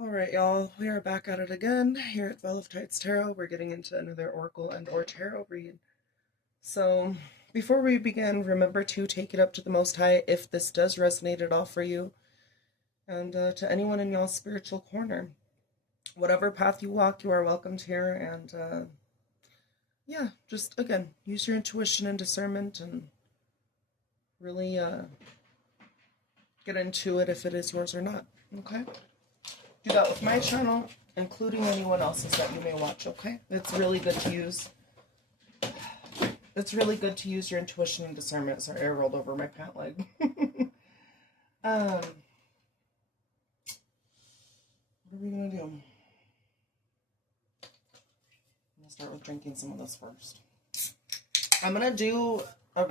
All right, y'all. We are back at it again here at Veil of Tides Tarot. We're getting into another Oracle and/or Tarot read. So, before we begin, remember to take it up to the Most High if this does resonate at all for you, and to anyone in y'all's spiritual corner. Whatever path you walk, you are welcomed here, and yeah, just again, use your intuition and discernment and really get into it if it is yours or not. Okay? Do that with my channel, including anyone else's that you may watch, okay? It's really good to use. It's really good to use your intuition and discernment. Sorry, I rolled over my pant leg. What are we gonna do? I'm gonna start with drinking some of this first. I'm gonna do a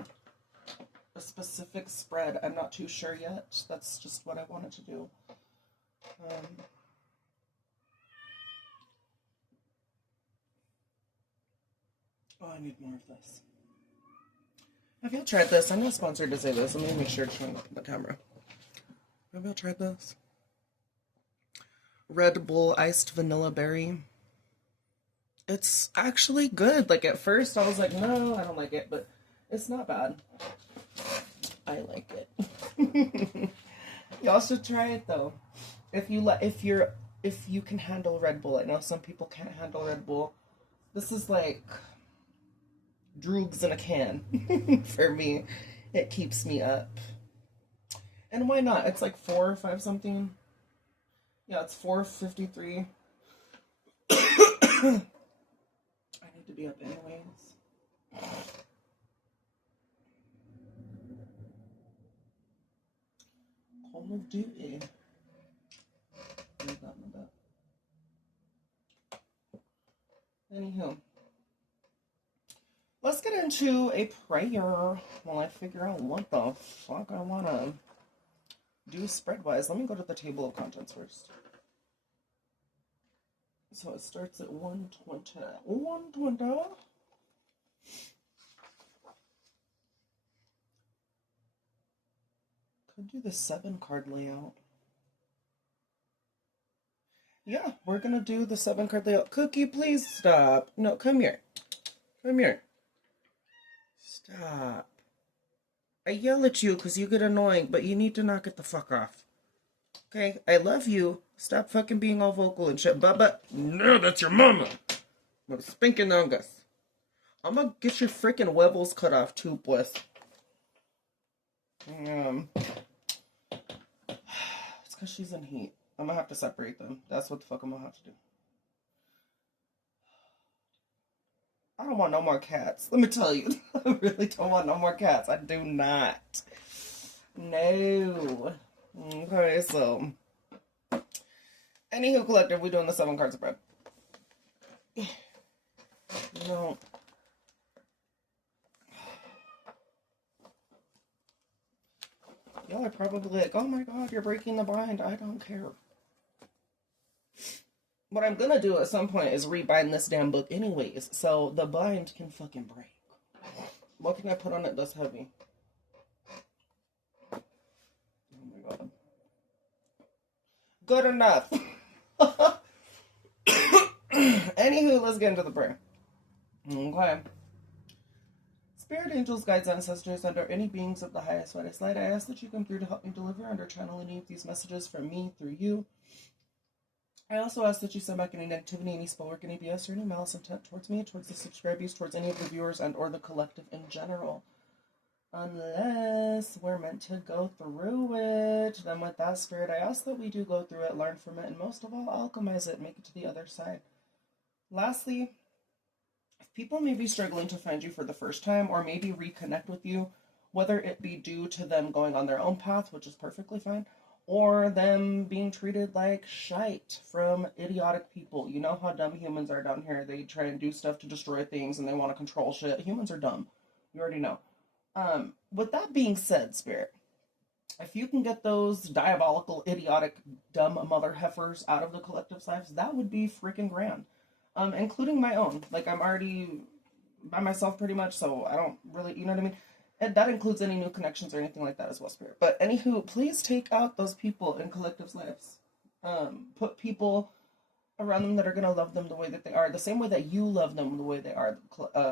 specific spread. I'm not too sure yet. That's just what I wanted to do. Oh, I need more of this. Have you tried this? I'm not sponsored to say this. Let me make sure to show the camera. Have you tried this? Red Bull iced vanilla berry. It's actually good. Like at first I was like, no, I don't like it, but it's not bad. I like it. Y'all should try it though. If you can handle Red Bull. I know some people can't handle Red Bull. This is like droogs in a can. For me, it keeps me up. And why not? It's like 4 or 5 something. Yeah, it's 4:53. I need to be up anyways. Call of Duty. Anywho. Let's get into a prayer while I figure out what the fuck I want to do spread-wise. Let me go to the table of contents first. So it starts at 120. 120. Could do the 7-card layout. Yeah, we're going to do the 7-card layout. Cookie, please stop. No, come here. Come here. Stop. I yell at you because you get annoying, but you need to knock it the fuck off. Okay? I love you. Stop fucking being all vocal and shit. Bubba. No, that's your mama. I'm gonna spinking ungus. I'm gonna get your freaking webbles cut off too, boys. It's because she's in heat. I'm gonna have to separate them. That's what the fuck I'm gonna have to do. I don't want no more cats. Let me tell you. I really don't want no more cats. I do not. No. Okay, so. Anywho, collective, we're doing the 7-card spread. No. Y'all are probably like, oh my god, you're breaking the bind. I don't care. What I'm gonna do at some point is rebind this damn book anyways, so the bind can fucking break. What can I put on it that's heavy? Oh my god. Good enough. Anywho, let's get into the prayer. Okay. Spirit angels, guides, ancestors, and or any beings of the highest whitest light, I ask that you come through to help me deliver and or channel any of these messages from me through you. I also ask that you send back any negativity, any spell work, any BS, or any malice intent towards me, towards the subscribers, towards any of the viewers, and or the collective in general. Unless we're meant to go through it. Then with that spirit, I ask that we do go through it, learn from it, and most of all, alchemize it, make it to the other side. Lastly, if people may be struggling to find you for the first time, or maybe reconnect with you, whether it be due to them going on their own path, which is perfectly fine, or them being treated like shite from idiotic people. You know how dumb humans are down here. They try and do stuff to destroy things, and they want to control shit. Humans are dumb. You already know. With that being said, Spirit, if you can get those diabolical, idiotic, dumb mother heifers out of the collective's lives, that would be freaking grand. Including my own. Like, I'm already by myself pretty much, so I don't really, you know what I mean? And that includes any new connections or anything like that as well, Spirit. But anywho, please take out those people in collective's lives. Put people around them that are going to love them the way that they are, the same way that you love them the way they are,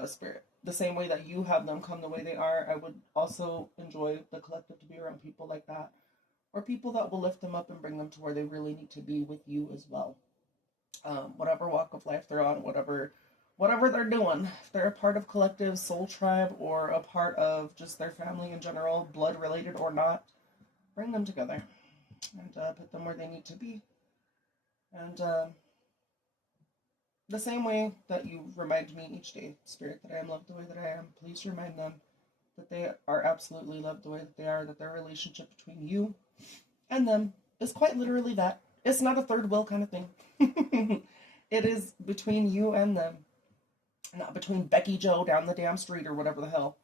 spirit. The same way that you have them come the way they are. I would also enjoy the collective to be around people like that, or people that will lift them up and bring them to where they really need to be with you as well. Whatever walk of life they're on, whatever they're doing, if they're a part of collective soul tribe or a part of just their family in general, blood related or not, bring them together and put them where they need to be. And the same way that you remind me each day, Spirit, that I am loved the way that I am, please remind them that they are absolutely loved the way that they are, that their relationship between you and them is quite literally that. It's not a third wheel kind of thing. It is between you and them, not between Becky Joe down the damn street or whatever the hell.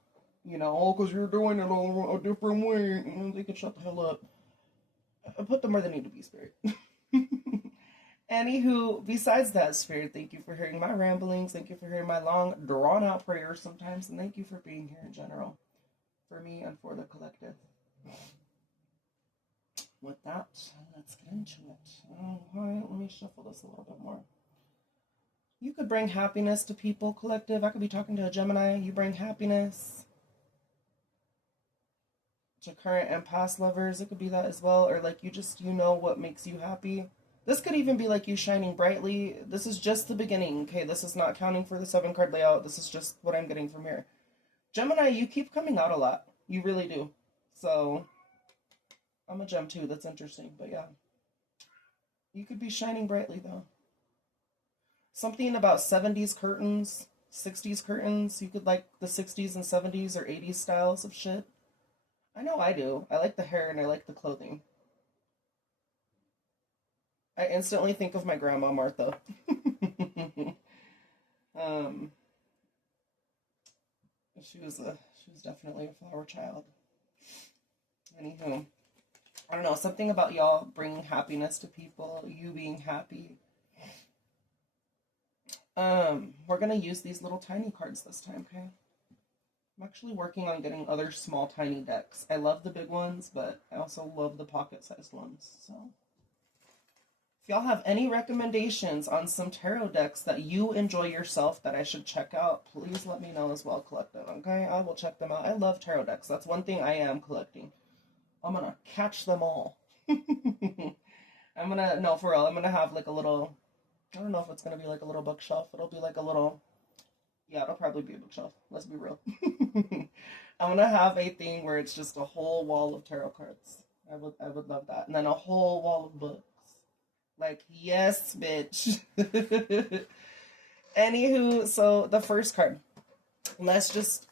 You know, oh, because you're doing it all a different way. They can shut the hell up. Put them where they need to be, Spirit. Anywho, besides that, Spirit, thank you for hearing my ramblings. Thank you for hearing my long, drawn-out prayers sometimes. And thank you for being here in general. For me and for the collective. With that, let's get into it. Alright, let me shuffle this a little bit more. You could bring happiness to people, collective. I could be talking to a Gemini. You bring happiness to current and past lovers. It could be that as well. Or like you know what makes you happy. This could even be like you shining brightly. This is just the beginning, okay? This is not counting for the 7-card layout. This is just what I'm getting from here. Gemini, you keep coming out a lot. You really do. So, I'm a gem too. That's interesting. But yeah. You could be shining brightly, though. Something about 70s curtains, 60s curtains. You could like the 60s and 70s or 80s styles of shit. I know I do. I like the hair and I like the clothing. I instantly think of my grandma Martha. She was definitely a flower child. Anywho, I don't know, something about y'all bringing happiness to people, you being happy. We're gonna use these little tiny cards this time, okay? I'm actually working on getting other small tiny decks. I love the big ones, but I also love the pocket-sized ones, so. If y'all have any recommendations on some tarot decks that you enjoy yourself that I should check out, please let me know as well, collective, okay? I will check them out. I love tarot decks. That's one thing I am collecting. I'm gonna catch them all. No, for real, I'm gonna have like a little, I don't know if it's gonna be like a little bookshelf. It'll be like a little, yeah, it'll probably be a bookshelf. Let's be real. I'm gonna have a thing where it's just a whole wall of tarot cards. I would love that. And then a whole wall of books. Like, yes, bitch. Anywho, so the first card. Let's just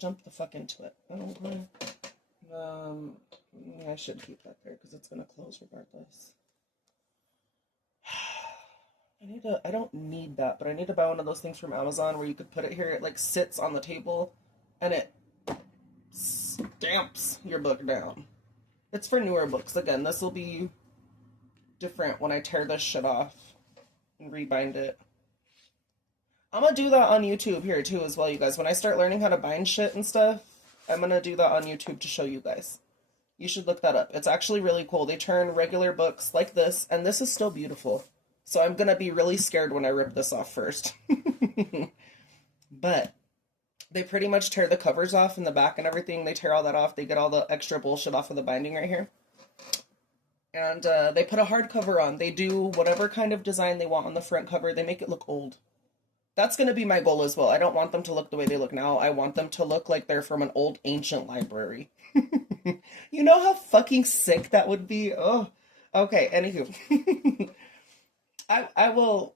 jump the fuck into it. I should keep that there because it's gonna close regardless. I don't need that, but I need to buy one of those things from Amazon where you could put it here. It like sits on the table and it stamps your book down. It's for newer books. Again, this will be different when I tear this shit off and rebind it. I'm gonna do that on YouTube here too as well, you guys. When I start learning how to bind shit and stuff, I'm gonna do that on YouTube to show you guys. You should look that up. It's actually really cool. They turn regular books like this, and this is still beautiful. So I'm gonna be really scared when I rip this off first. But they pretty much tear the covers off in the back and everything. They tear all that off. They get all the extra bullshit off of the binding right here. And they put a hardcover on. They do whatever kind of design they want on the front cover. They make it look old. That's going to be my goal as well. I don't want them to look the way they look now. I want them to look like they're from an old ancient library. You know how fucking sick that would be? Oh, okay. Anywho, I will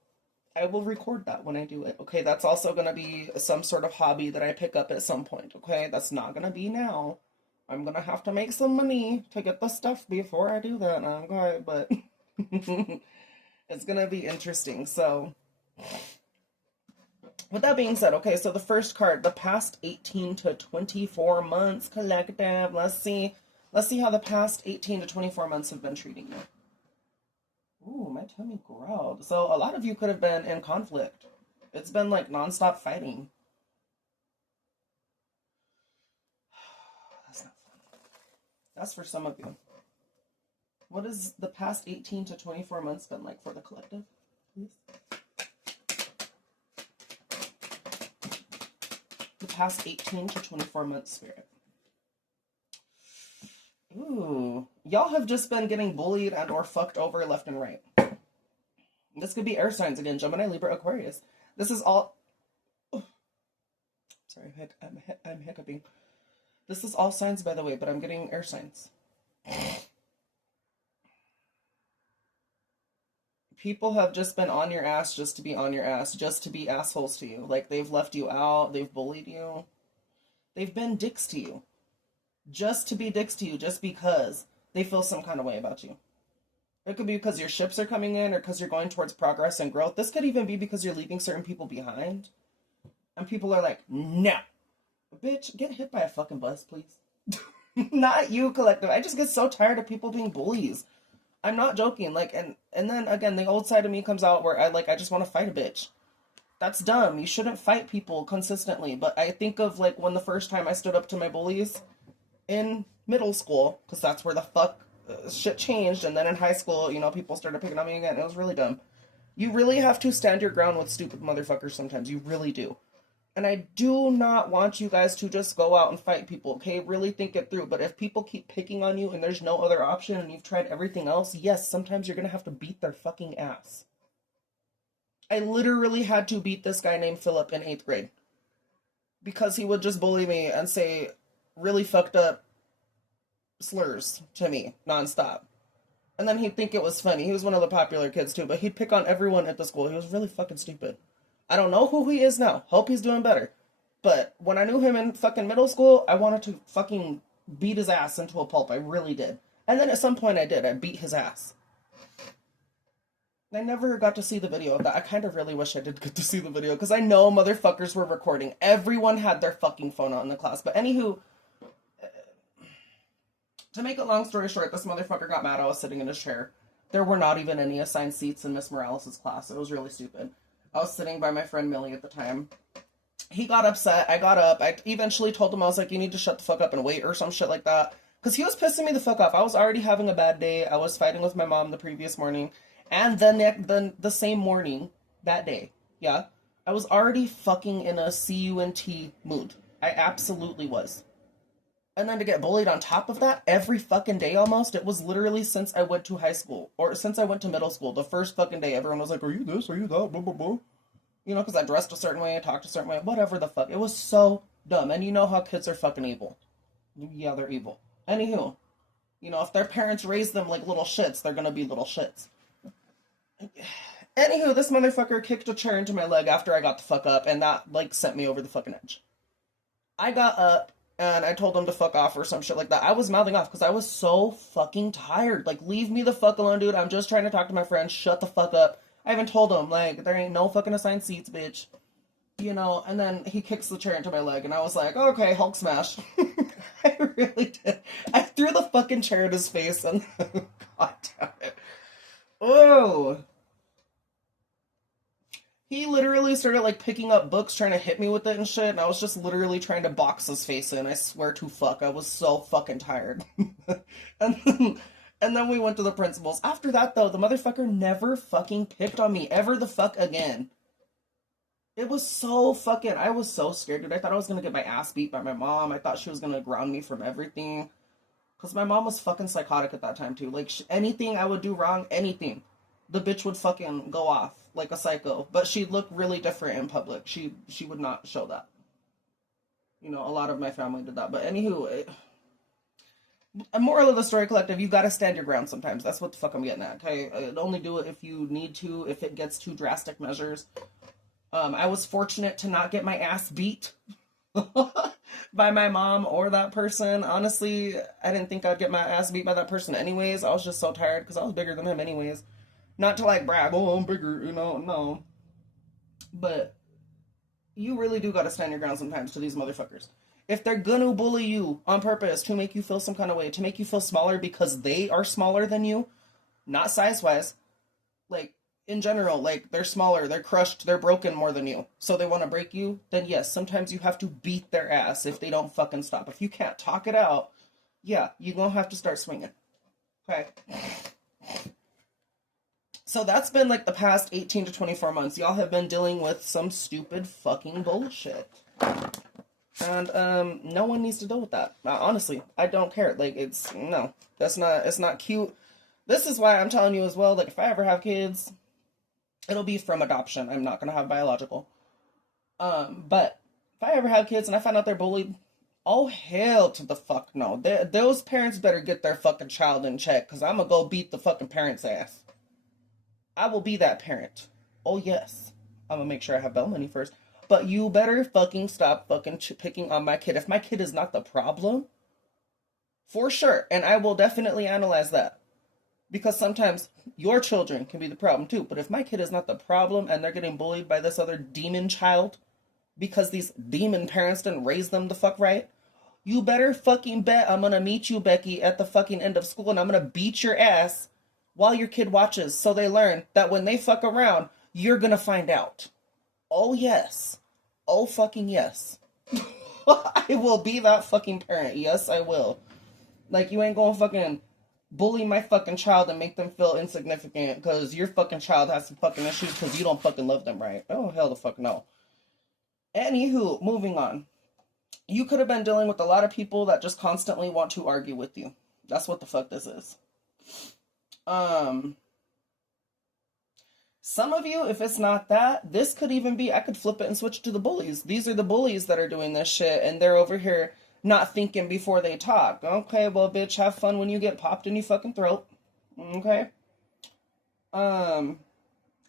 record that when I do it. Okay, that's also going to be some sort of hobby that I pick up at some point. Okay, that's not going to be now. I'm going to have to make some money to get the stuff before I do that. Okay, but it's going to be interesting. So, with that being said, okay, so the first card, the past 18 to 24 months, collective. Let's see how the past 18 to 24 months have been treating you. Ooh, my tummy growled. So a lot of you could have been in conflict. It's been like nonstop fighting. That's not fun. That's for some of you. What has the past 18 to 24 months been like for the collective, please? The past 18 to 24 months, Spirit. Ooh. Y'all have just been getting bullied and or fucked over left and right. This could be air signs again. Gemini, Libra, Aquarius. This is all... Oh. Sorry, I'm hiccuping. This is all signs, by the way, but I'm getting air signs. People have just been on your ass just to be on your ass, just to be assholes to you. Like, they've left you out, they've bullied you. They've been dicks to you. Just to be dicks to you, just because they feel some kind of way about you. It could be because your ships are coming in, or because you're going towards progress and growth. This could even be because you're leaving certain people behind. And people are like, no. Bitch, get hit by a fucking bus, please. Not you, collective. I just get so tired of people being bullies. I'm not joking. Like, and then again, the old side of me comes out where I just want to fight a bitch. That's dumb. You shouldn't fight people consistently. But I think of like when the first time I stood up to my bullies in middle school, because that's where the fuck shit changed. And then in high school, you know, people started picking on me again. It was really dumb. You really have to stand your ground with stupid motherfuckers sometimes. You really do. And I do not want you guys to just go out and fight people, okay? Really think it through. But if people keep picking on you and there's no other option and you've tried everything else, yes, sometimes you're going to have to beat their fucking ass. I literally had to beat this guy named Philip in 8th grade. Because he would just bully me and say really fucked up slurs to me nonstop. And then he'd think it was funny. He was one of the popular kids too, but he'd pick on everyone at the school. He was really fucking stupid. I don't know who he is now. Hope he's doing better. But when I knew him in fucking middle school, I wanted to fucking beat his ass into a pulp. I really did. And then at some point I did. I beat his ass. I never got to see the video of that. I kind of really wish I did get to see the video, because I know motherfuckers were recording. Everyone had their fucking phone out in the class. But anywho, to make a long story short, this motherfucker got mad I was sitting in his chair. There were not even any assigned seats in Miss Morales' class. It was really stupid. I was sitting by my friend Millie at the time. He got upset. I got up. I eventually told him, I was like, you need to shut the fuck up and wait, or some shit like that. Because he was pissing me the fuck off. I was already having a bad day. I was fighting with my mom the previous morning. And then the same morning, that day, yeah, I was already fucking in a CUNT mood. I absolutely was. And then to get bullied on top of that, every fucking day almost, it was literally since I went to high school, or since I went to middle school, the first fucking day, everyone was like, are you this, are you that, blah, blah, blah. You know, because I dressed a certain way, I talked a certain way, whatever the fuck. It was so dumb, and you know how kids are fucking evil. Yeah, they're evil. Anywho, you know, if their parents raise them like little shits, they're gonna be little shits. Anywho, this motherfucker kicked a chair into my leg after I got the fuck up, and that, like, sent me over the fucking edge. I got up, and I told him to fuck off or some shit like that. I was mouthing off because I was so fucking tired. Like, leave me the fuck alone, dude. I'm just trying to talk to my friend. Shut the fuck up. I even told him, like, there ain't no fucking assigned seats, bitch. You know, and then he kicks the chair into my leg, and I was like, okay, Hulk smash. I really did. I threw the fucking chair at his face, and god damn it. Oh. He literally started, like, picking up books, trying to hit me with it and shit, and I was just literally trying to box his face in. I swear to fuck, I was so fucking tired. And then we went to the principal's. After that, though, the motherfucker never fucking picked on me ever the fuck again. It was so fucking... I was so scared, dude. I thought I was gonna get my ass beat by my mom. I thought she was gonna ground me from everything. Because my mom was fucking psychotic at that time, too. Like, anything I would do wrong, anything, the bitch would fucking go off like a psycho. But she'd look really different in public. She would not show that. You know, a lot of my family did that. But anywho, a moral of the story, collective, you gotta stand your ground sometimes. That's what the fuck I'm getting at, okay? Only do it if you need to, if it gets to drastic measures. I was fortunate to not get my ass beat by my mom or that person. Honestly, I didn't think I'd get my ass beat by that person anyways. I was just so tired because I was bigger than him anyways. Not to, like, brag, oh, I'm bigger, you know, no. But you really do gotta stand your ground sometimes to these motherfuckers. If they're gonna bully you on purpose to make you feel some kind of way, to make you feel smaller because they are smaller than you, not size-wise, like, in general, like, they're smaller, they're crushed, they're broken more than you, so they want to break you, then yes, sometimes you have to beat their ass if they don't fucking stop. If you can't talk it out, yeah, you're gonna have to start swinging. Okay. So that's been like the past 18 to 24 months. Y'all have been dealing with some stupid fucking bullshit. And no one needs to deal with that. Honestly, I don't care. Like, it's not cute. This is why I'm telling you as well, like, if I ever have kids, it'll be from adoption. I'm not gonna have biological. But if I ever have kids and I find out they're bullied, oh hell to the fuck no. Those parents better get their fucking child in check, because I'm gonna go beat the fucking parent's ass. I will be that parent. Oh yes. I'm gonna make sure I have bail money first. But you better fucking stop fucking picking on my kid. If my kid is not the problem, for sure. And I will definitely analyze that. Because sometimes your children can be the problem too. But if my kid is not the problem and they're getting bullied by this other demon child because these demon parents didn't raise them the fuck right, you better fucking bet I'm gonna meet you, Becky, at the fucking end of school and I'm gonna beat your ass while your kid watches, so they learn that when they fuck around, you're gonna find out. Oh yes. Oh fucking yes. I will be that fucking parent. Yes, I will. Like, you ain't gonna fucking bully my fucking child and make them feel insignificant because your fucking child has some fucking issues because you don't fucking love them right. Oh, hell the fuck no. Anywho, moving on. You could have been dealing with a lot of people that just constantly want to argue with you. That's what the fuck this is. Some of you, if it's not that, this could even be, I could flip it and switch to the bullies. These are the bullies that are doing this shit, and they're over here not thinking before they talk. Okay, well, bitch, have fun when you get popped in your fucking throat. Okay?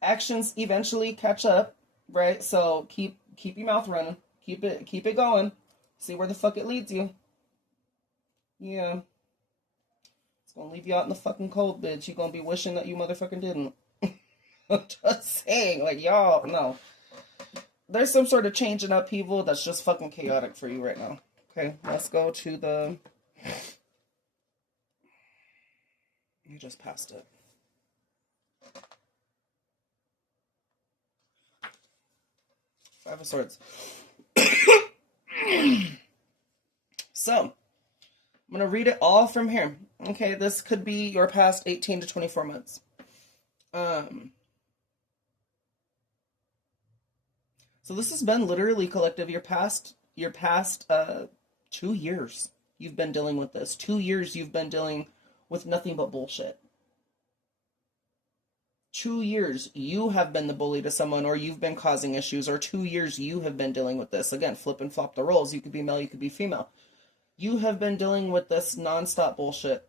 Actions eventually catch up, right? So keep your mouth running. Keep it going. See where the fuck it leads you. Yeah. It's gonna leave you out in the fucking cold, bitch. You're gonna be wishing that you motherfucking didn't. I'm just saying, like, y'all, no. There's some sort of change and upheaval that's just fucking chaotic for you right now. Okay, let's go to the... You just passed it. Five of Swords. So, I'm going to read it all from here. Okay, this could be your past 18 to 24 months. So this has been literally, collective, your past 2 years you've been dealing with this. 2 years you've been dealing with nothing but bullshit. 2 years you have been the bully to someone, or you've been causing issues, or 2 years you have been dealing with this. Again, flip and flop the roles. You could be male, you could be female. You have been dealing with this nonstop bullshit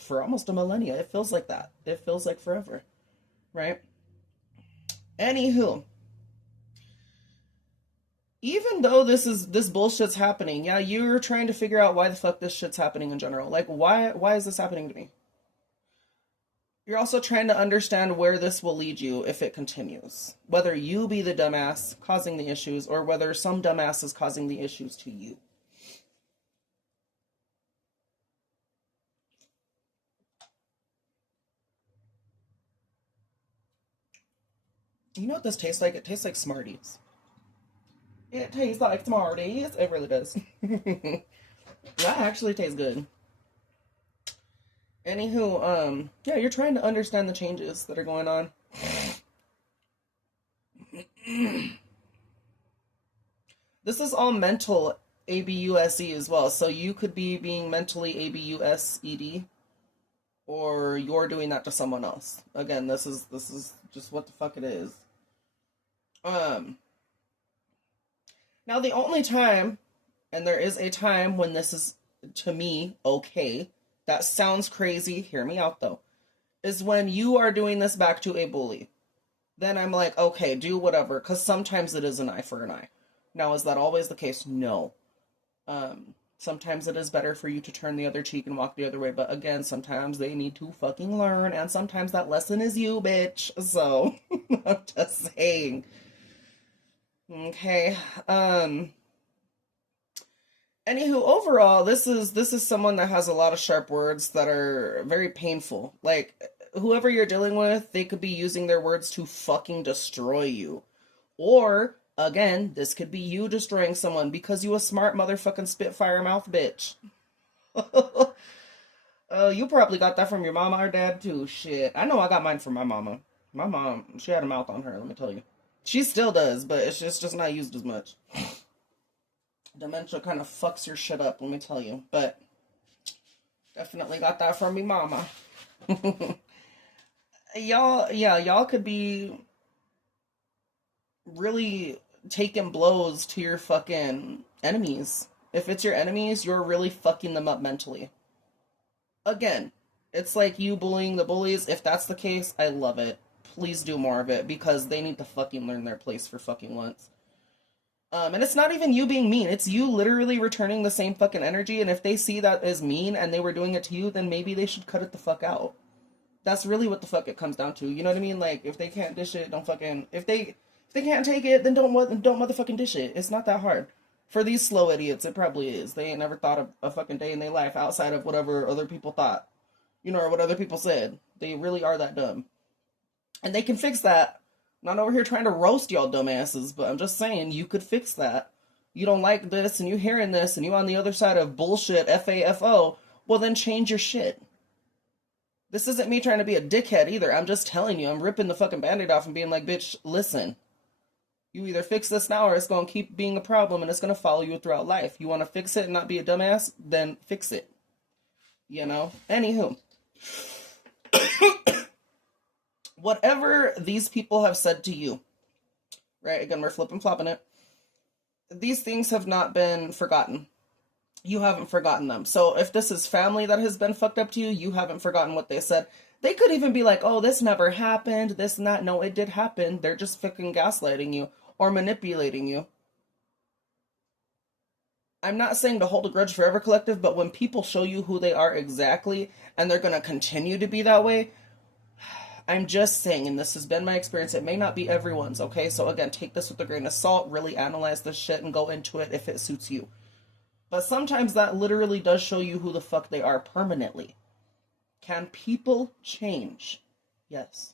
for almost a millennia. It feels like that. It feels like forever. Right? Anywho, even though this bullshit's happening, yeah, you're trying to figure out why the fuck this shit's happening in general. Like, why is this happening to me? You're also trying to understand where this will lead you if it continues. Whether you be the dumbass causing the issues, or whether some dumbass is causing the issues to you. You know what this tastes like? It tastes like Smarties. It tastes like Smarties. It really does. That actually tastes good. Anywho, yeah, you're trying to understand the changes that are going on. This is all mental ABUSE as well. So you could be being mentally ABUSED, or you're doing that to someone else. Again, this is just what the fuck it is. Now the only time, and there is a time when this is, to me, okay, that sounds crazy, hear me out though, is when you are doing this back to a bully. Then I'm like, okay, do whatever, because sometimes it is an eye for an eye. Now, is that always the case? No. Sometimes it is better for you to turn the other cheek and walk the other way, but again, sometimes they need to fucking learn, and sometimes that lesson is you, bitch. So, I'm just saying. Okay. Anywho, overall, this is someone that has a lot of sharp words that are very painful. Like, whoever you're dealing with, they could be using their words to fucking destroy you. Or, again, this could be you destroying someone because you a smart motherfucking spitfire mouth bitch. You probably got that from your mama or dad too. Shit. I know I got mine from my mama. My mom, she had a mouth on her, let me tell you. She still does, but it's just not used as much. Dementia kind of fucks your shit up, let me tell you. But definitely got that from me mama. Y'all could be really taking blows to your fucking enemies. If it's your enemies, you're really fucking them up mentally. Again, it's like you bullying the bullies. If that's the case, I love it. Please do more of it because they need to fucking learn their place for fucking once. And it's not even you being mean. It's you literally returning the same fucking energy. And if they see that as mean and they were doing it to you, then maybe they should cut it the fuck out. That's really what the fuck it comes down to. You know what I mean? Like, if they can't dish it, don't fucking... If they can't take it, then don't motherfucking dish it. It's not that hard. For these slow idiots, it probably is. They ain't never thought of a fucking day in their life outside of whatever other people thought. You know, or what other people said. They really are that dumb. And they can fix that. I'm not over here trying to roast y'all dumbasses, but I'm just saying, you could fix that. You don't like this, and you hearing this, and you on the other side of bullshit, FAFO, well then change your shit. This isn't me trying to be a dickhead either. I'm just telling you, I'm ripping the fucking band-aid off and being like, bitch, listen. You either fix this now or it's going to keep being a problem and it's going to follow you throughout life. You want to fix it and not be a dumbass? Then fix it. You know? Anywho. Whatever these people have said to you, right? Again, we're flipping flopping it. These things have not been forgotten. You haven't forgotten them. So if this is family that has been fucked up to you, you haven't forgotten what they said. They could even be like, oh, this never happened, this and that. No, it did happen. They're just fucking gaslighting you or manipulating you. I'm not saying to hold a grudge forever, collective, but when people show you who they are exactly and they're going to continue to be that way, I'm just saying, and this has been my experience, it may not be everyone's, okay? So again, take this with a grain of salt, really analyze this shit and go into it if it suits you. But sometimes that literally does show you who the fuck they are permanently. Can people change? Yes.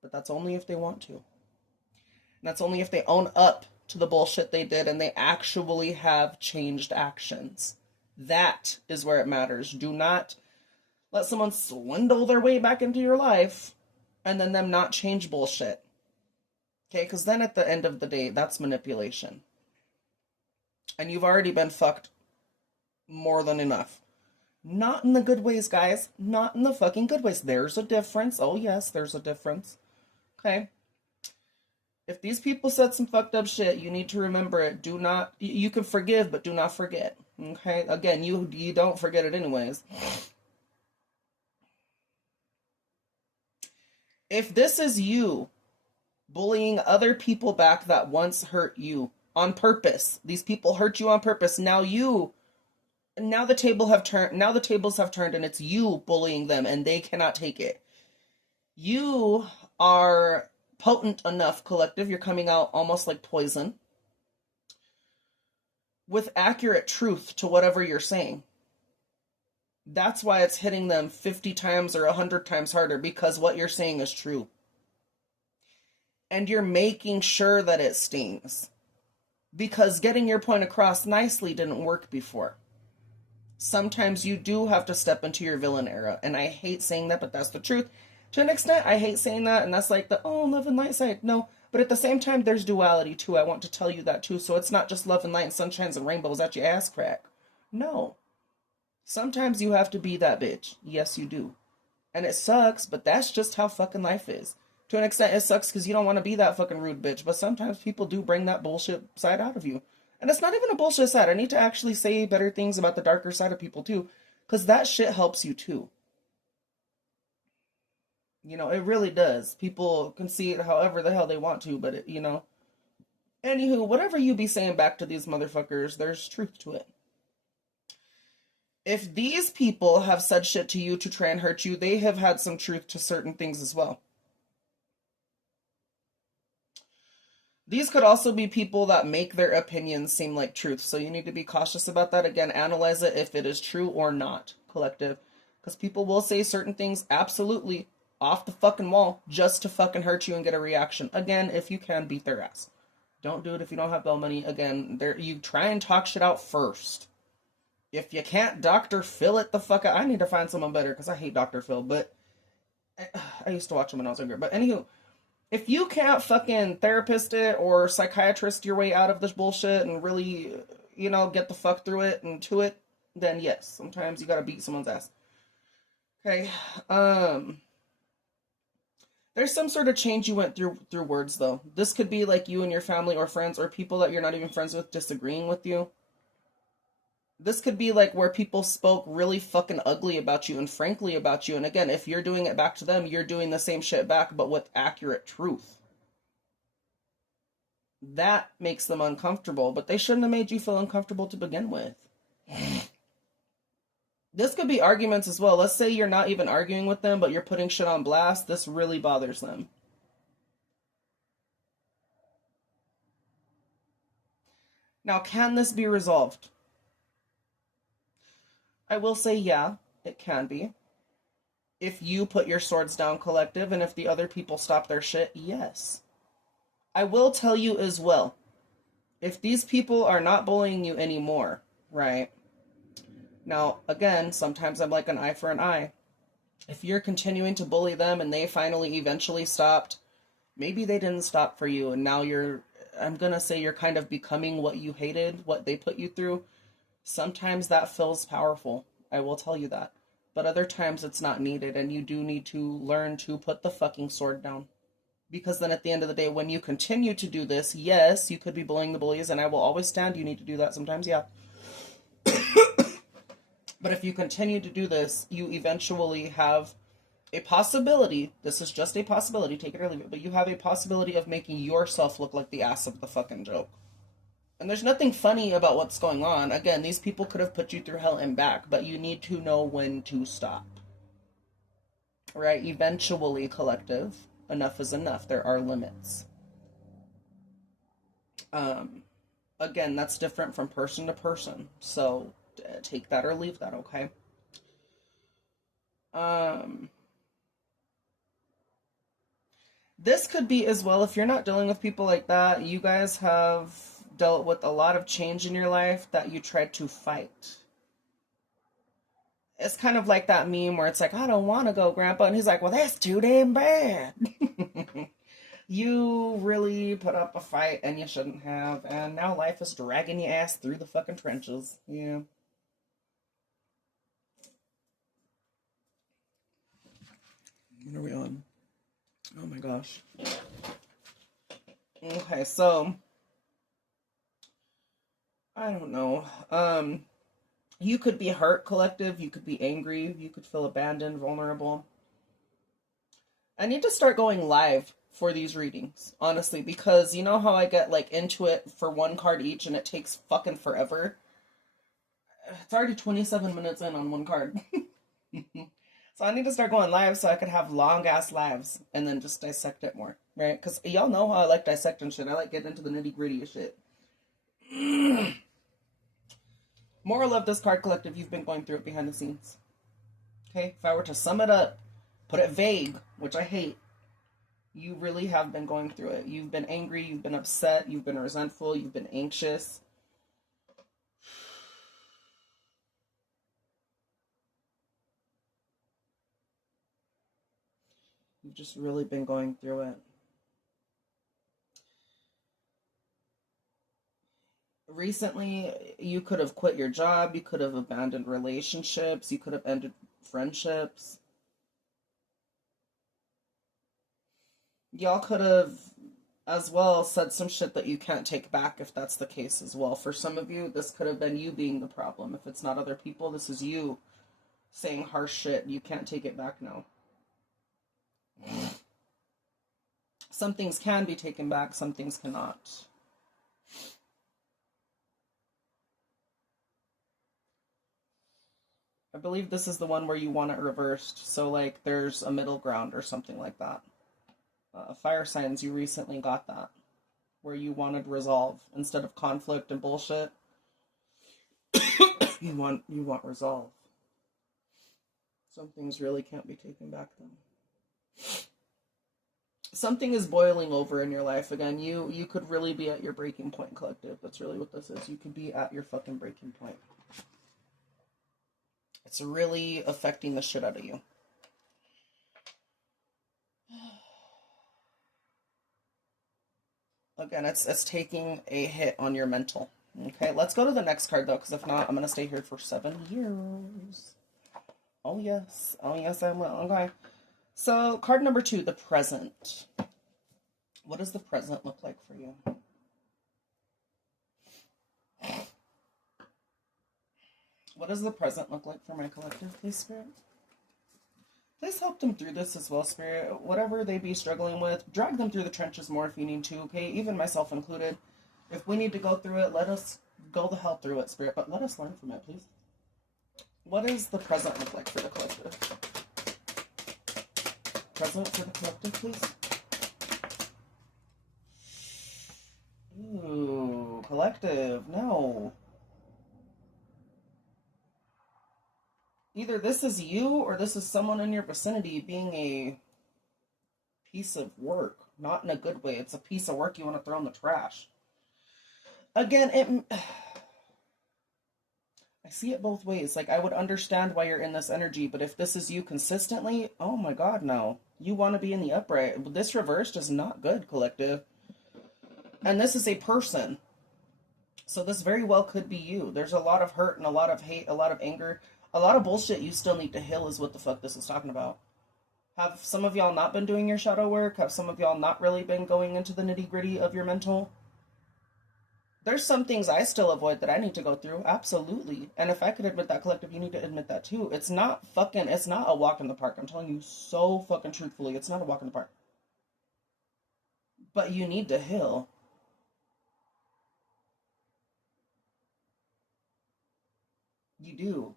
But that's only if they want to. And that's only if they own up to the bullshit they did and they actually have changed actions. That is where it matters. Do not let someone swindle their way back into your life and then them not change bullshit. Okay, because then at the end of the day, that's manipulation. And you've already been fucked more than enough. Not in the good ways, guys. Not in the fucking good ways. There's a difference. Oh, yes, there's a difference. Okay. If these people said some fucked up shit, you need to remember it. Do not... You can forgive, but do not forget. Okay? Again, you don't forget it anyways. If this is you bullying other people back that once hurt you on purpose, these people hurt you on purpose, now the tables have turned and it's you bullying them and they cannot take it. You are potent enough, collective, you're coming out almost like poison with accurate truth to whatever you're saying. That's why it's hitting them 50 times or 100 times harder, because what you're saying is true. And you're making sure that it stings. Because getting your point across nicely didn't work before. Sometimes you do have to step into your villain era. And I hate saying that, but that's the truth. To an extent, I hate saying that, and that's like the, love and light side. No, but at the same time, there's duality too. I want to tell you that too. So it's not just love and light and sunshines and rainbows at your ass crack. No. Sometimes you have to be that bitch. Yes, you do. And it sucks, but that's just how fucking life is. To an extent, it sucks because you don't want to be that fucking rude bitch, but sometimes people do bring that bullshit side out of you. And it's not even a bullshit side. I need to actually say better things about the darker side of people too, because that shit helps you too. You know, it really does. People can see it however the hell they want to, but it, you know. Anywho, whatever you be saying back to these motherfuckers, there's truth to it. If these people have said shit to you to try and hurt you, they have had some truth to certain things as well. These could also be people that make their opinions seem like truth, so you need to be cautious about that. Again, analyze it if it is true or not, collective. Because people will say certain things absolutely off the fucking wall just to fucking hurt you and get a reaction. Again, if you can, beat their ass. Don't do it if you don't have bail money. Again, you try and talk shit out first. If you can't Dr. Phil it the fuck out. I need to find someone better because I hate Dr. Phil, but I used to watch him when I was younger. But anywho, if you can't fucking therapist it or psychiatrist your way out of this bullshit and really, get the fuck through it and to it, then yes, sometimes you gotta beat someone's ass. Okay. There's some sort of change you went through words though. This could be like you and your family or friends or people that you're not even friends with disagreeing with you. This could be like where people spoke really fucking ugly about you and frankly about you. And again, if you're doing it back to them, you're doing the same shit back, but with accurate truth. That makes them uncomfortable, but they shouldn't have made you feel uncomfortable to begin with. This could be arguments as well. Let's say you're not even arguing with them, but you're putting shit on blast. This really bothers them. Now, can this be resolved? I will say, yeah, it can be. If you put your swords down, collective, and if the other people stop their shit, yes. I will tell you as well, if these people are not bullying you anymore, right? Now, again, sometimes I'm like an eye for an eye. If you're continuing to bully them and they finally eventually stopped, maybe they didn't stop for you and now I'm gonna say you're kind of becoming what you hated, what they put you through. Sometimes that feels powerful. I will tell you that. But other times it's not needed and you do need to learn to put the fucking sword down. Because then at the end of the day, when you continue to do this, yes, you could be bullying the bullies and I will always stand. You need to do that sometimes, yeah. But if you continue to do this, you eventually have a possibility, this is just a possibility, take it or leave it, but you have a possibility of making yourself look like the ass of the fucking joke. And there's nothing funny about what's going on. Again, these people could have put you through hell and back, but you need to know when to stop. Right? Eventually, collective, enough is enough. There are limits. Again, that's different from person to person. So, take that or leave that, okay? This could be as well, if you're not dealing with people like that, you guys have dealt with a lot of change in your life that you tried to fight. It's kind of like that meme where it's like, I don't want to go, Grandpa. And he's like, well, that's too damn bad. You really put up a fight and you shouldn't have. And now life is dragging your ass through the fucking trenches. Yeah. What are we on? Oh my gosh. Okay, so I don't know. You could be hurt, collective. You could be angry. You could feel abandoned, vulnerable. I need to start going live for these readings, honestly, because you know how I get like into it for one card each and it takes fucking forever? It's already 27 minutes in on one card. So I need to start going live so I could have long ass lives and then just dissect it more, right? Because y'all know how I like dissecting shit. I like getting into the nitty gritty of shit. Moral of this card, collective, you've been going through it behind the scenes. Okay? If I were to sum it up, put it vague, which I hate, you really have been going through it. You've been angry, you've been upset, you've been resentful, you've been anxious. You've just really been going through it. Recently, you could have quit your job, you could have abandoned relationships, you could have ended friendships. Y'all could have, as well, said some shit that you can't take back if that's the case as well. For some of you, this could have been you being the problem. If it's not other people, this is you saying harsh shit. You can't take it back now. Some things can be taken back, some things cannot. I believe this is the one where you want it reversed. So, like, there's a middle ground or something like that. Fire signs, you recently got that. Where you wanted resolve. Instead of conflict and bullshit, you want resolve. Some things really can't be taken back then. Something is boiling over in your life again. You could really be at your breaking point, collective. That's really what this is. You could be at your fucking breaking point. It's really affecting the shit out of you. Again, it's taking a hit on your mental. Okay, let's go to the next card, though, because if not, I'm going to stay here for 7 years. Oh, yes. Oh, yes, I will. Okay. So, card number 2, the present. What does the present look like for you? What does the present look like for my collective, please, Spirit? Please help them through this as well, Spirit. Whatever they be struggling with, drag them through the trenches more if you need to, okay? Even myself included. If we need to go through it, let us go the hell through it, Spirit. But let us learn from it, please. What does the present look like for the collective? Present for the collective, please. Ooh, collective. No. Either this is you or this is someone in your vicinity being a piece of work. Not in a good way. It's a piece of work you want to throw in the trash. Again, I see it both ways. Like, I would understand why you're in this energy, but if this is you consistently, oh my god, no. You want to be in the upright. This reversed is not good, collective. And this is a person. So this very well could be you. There's a lot of hurt and a lot of hate, a lot of anger. A lot of bullshit you still need to heal is what the fuck this is talking about. Have some of y'all not been doing your shadow work? Have some of y'all not really been going into the nitty-gritty of your mental? There's some things I still avoid that I need to go through. Absolutely. And if I could admit that, collective, you need to admit that too. It's not a walk in the park. I'm telling you so fucking truthfully. It's not a walk in the park. But you need to heal. You do.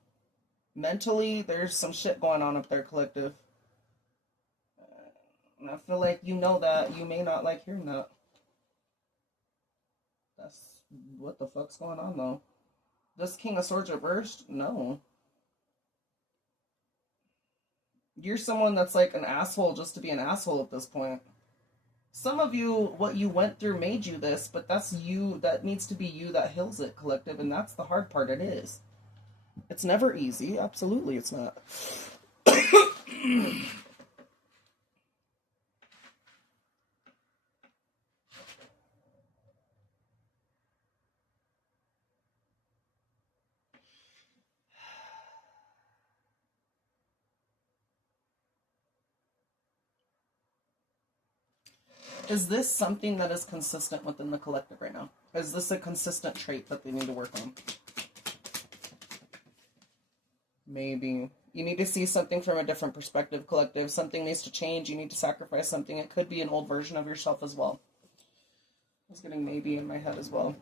Mentally, there's some shit going on up there, collective. And I feel like you know that. You may not like hearing that. That's what the fuck's going on, though. This King of Swords reversed? No. You're someone that's like an asshole just to be an asshole at this point. Some of you, what you went through made you this, but that's you. That needs to be you that heals it, collective. And that's the hard part. It is. It's never easy. Absolutely, it's not. Is this something that is consistent within the collective right now? Is this a consistent trait that they need to work on? Maybe. You need to see something from a different perspective, collective. Something needs to change. You need to sacrifice something. It could be an old version of yourself as well. I was getting maybe in my head as well.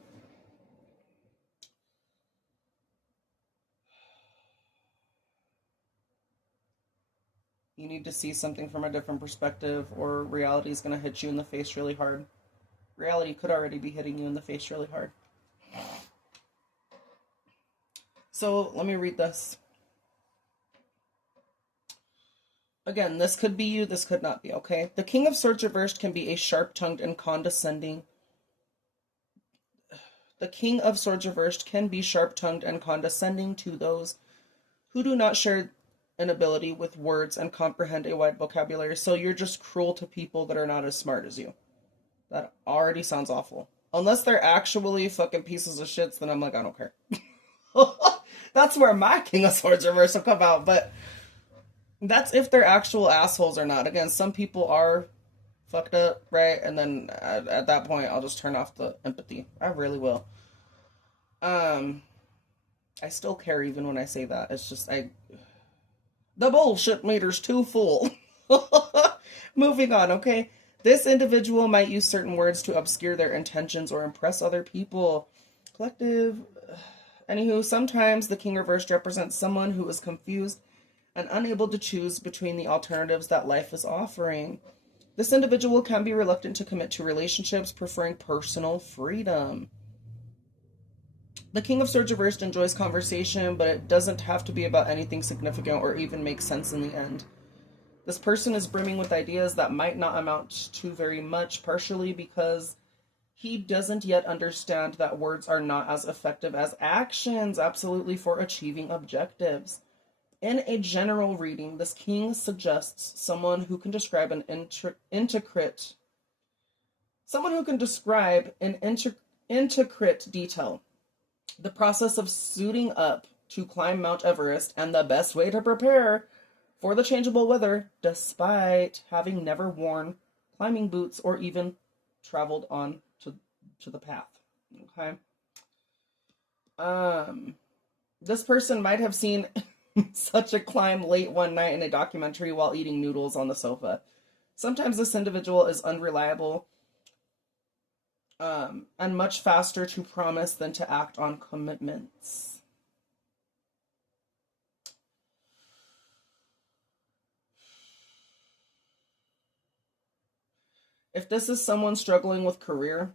You need to see something from a different perspective, or reality is going to hit you in the face really hard. Reality could already be hitting you in the face really hard. So, let me read this. Again, this could be you, this could not be, okay? The King of Swords reversed can be a sharp-tongued and condescending. The King of Swords reversed can be sharp-tongued and condescending to those who do not share an ability with words and comprehend a wide vocabulary. So you're just cruel to people that are not as smart as you. That already sounds awful. Unless they're actually fucking pieces of shits, then I'm like, I don't care. That's where my King of Swords reverse will come out, but that's if they're actual assholes or not. Again, some people are fucked up, right? And then at that point, I'll just turn off the empathy. I really will. I still care even when I say that. It's just, the bullshit meter's too full. Moving on, okay? This individual might use certain words to obscure their intentions or impress other people. Collective. Anywho, sometimes the King reversed represents someone who is confused and unable to choose between the alternatives that life is offering. This individual can be reluctant to commit to relationships, preferring personal freedom. The King of Swords reversed enjoys conversation, but it doesn't have to be about anything significant or even make sense in the end. This person is brimming with ideas that might not amount to very much, partially because he doesn't yet understand that words are not as effective as actions, absolutely, for achieving objectives. In a general reading, this king suggests someone who can describe intricate detail, the process of suiting up to climb Mount Everest, and the best way to prepare for the changeable weather, despite having never worn climbing boots or even traveled on to the path. Okay. This person might have seen such a climb late one night in a documentary while eating noodles on the sofa. Sometimes this individual is unreliable, and much faster to promise than to act on commitments. If this is someone struggling with career,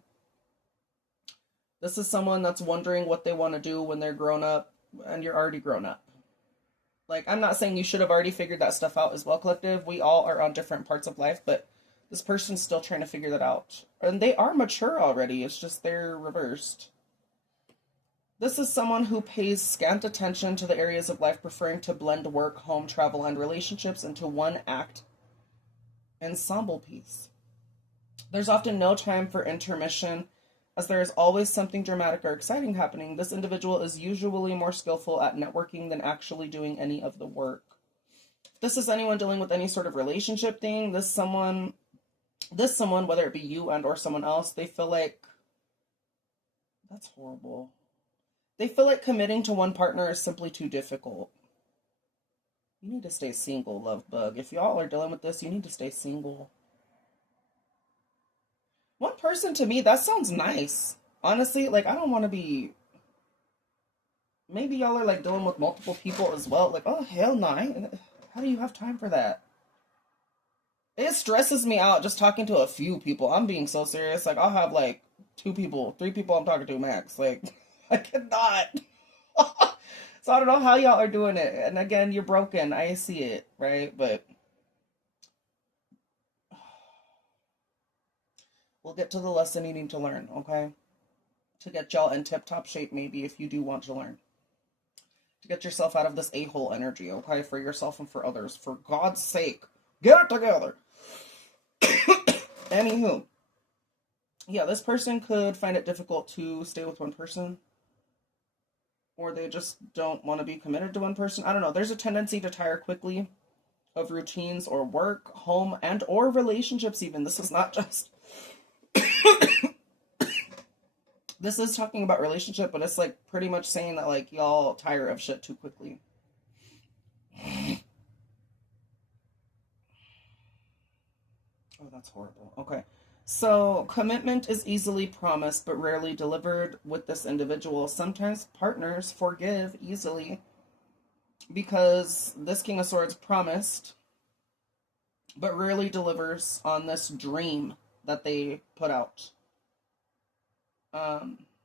this is someone that's wondering what they want to do when they're grown up, and you're already grown up. Like, I'm not saying you should have already figured that stuff out as well, collective. We all are on different parts of life, but this person's still trying to figure that out. And they are mature already. It's just they're reversed. This is someone who pays scant attention to the areas of life, preferring to blend work, home, travel, and relationships into one act ensemble piece. There's often no time for intermission, as there is always something dramatic or exciting happening. This individual is usually more skillful at networking than actually doing any of the work. If this is anyone dealing with any sort of relationship thing, this someone, whether it be you and or someone else, they feel like, that's horrible. They feel like committing to one partner is simply too difficult. You need to stay single, love bug. If y'all are dealing with this, you need to stay single. One person, to me, that sounds nice. Honestly, like, I don't want to be... Maybe y'all are, like, dealing with multiple people as well. Like, oh, hell no. How do you have time for that? It stresses me out just talking to a few people. I'm being so serious. Like, I'll have, like, 2 people, 3 people I'm talking to max. Like, I cannot. So I don't know how y'all are doing it. And again, you're broken. I see it, right? But... we'll get to the lesson you need to learn, okay? To get y'all in tip-top shape, maybe, if you do want to learn. To get yourself out of this a-hole energy, okay? For yourself and for others. For God's sake, get it together. Anywho. Yeah, this person could find it difficult to stay with one person. Or they just don't want to be committed to one person. I don't know. There's a tendency to tire quickly of routines or work, home, and or relationships even. This is not just... This is talking about relationship, but it's like pretty much saying that like y'all tire of shit too quickly. Oh, that's horrible. Okay. So, commitment is easily promised but rarely delivered with this individual. Sometimes partners forgive easily because this King of Swords promised but rarely delivers on this dream that they put out.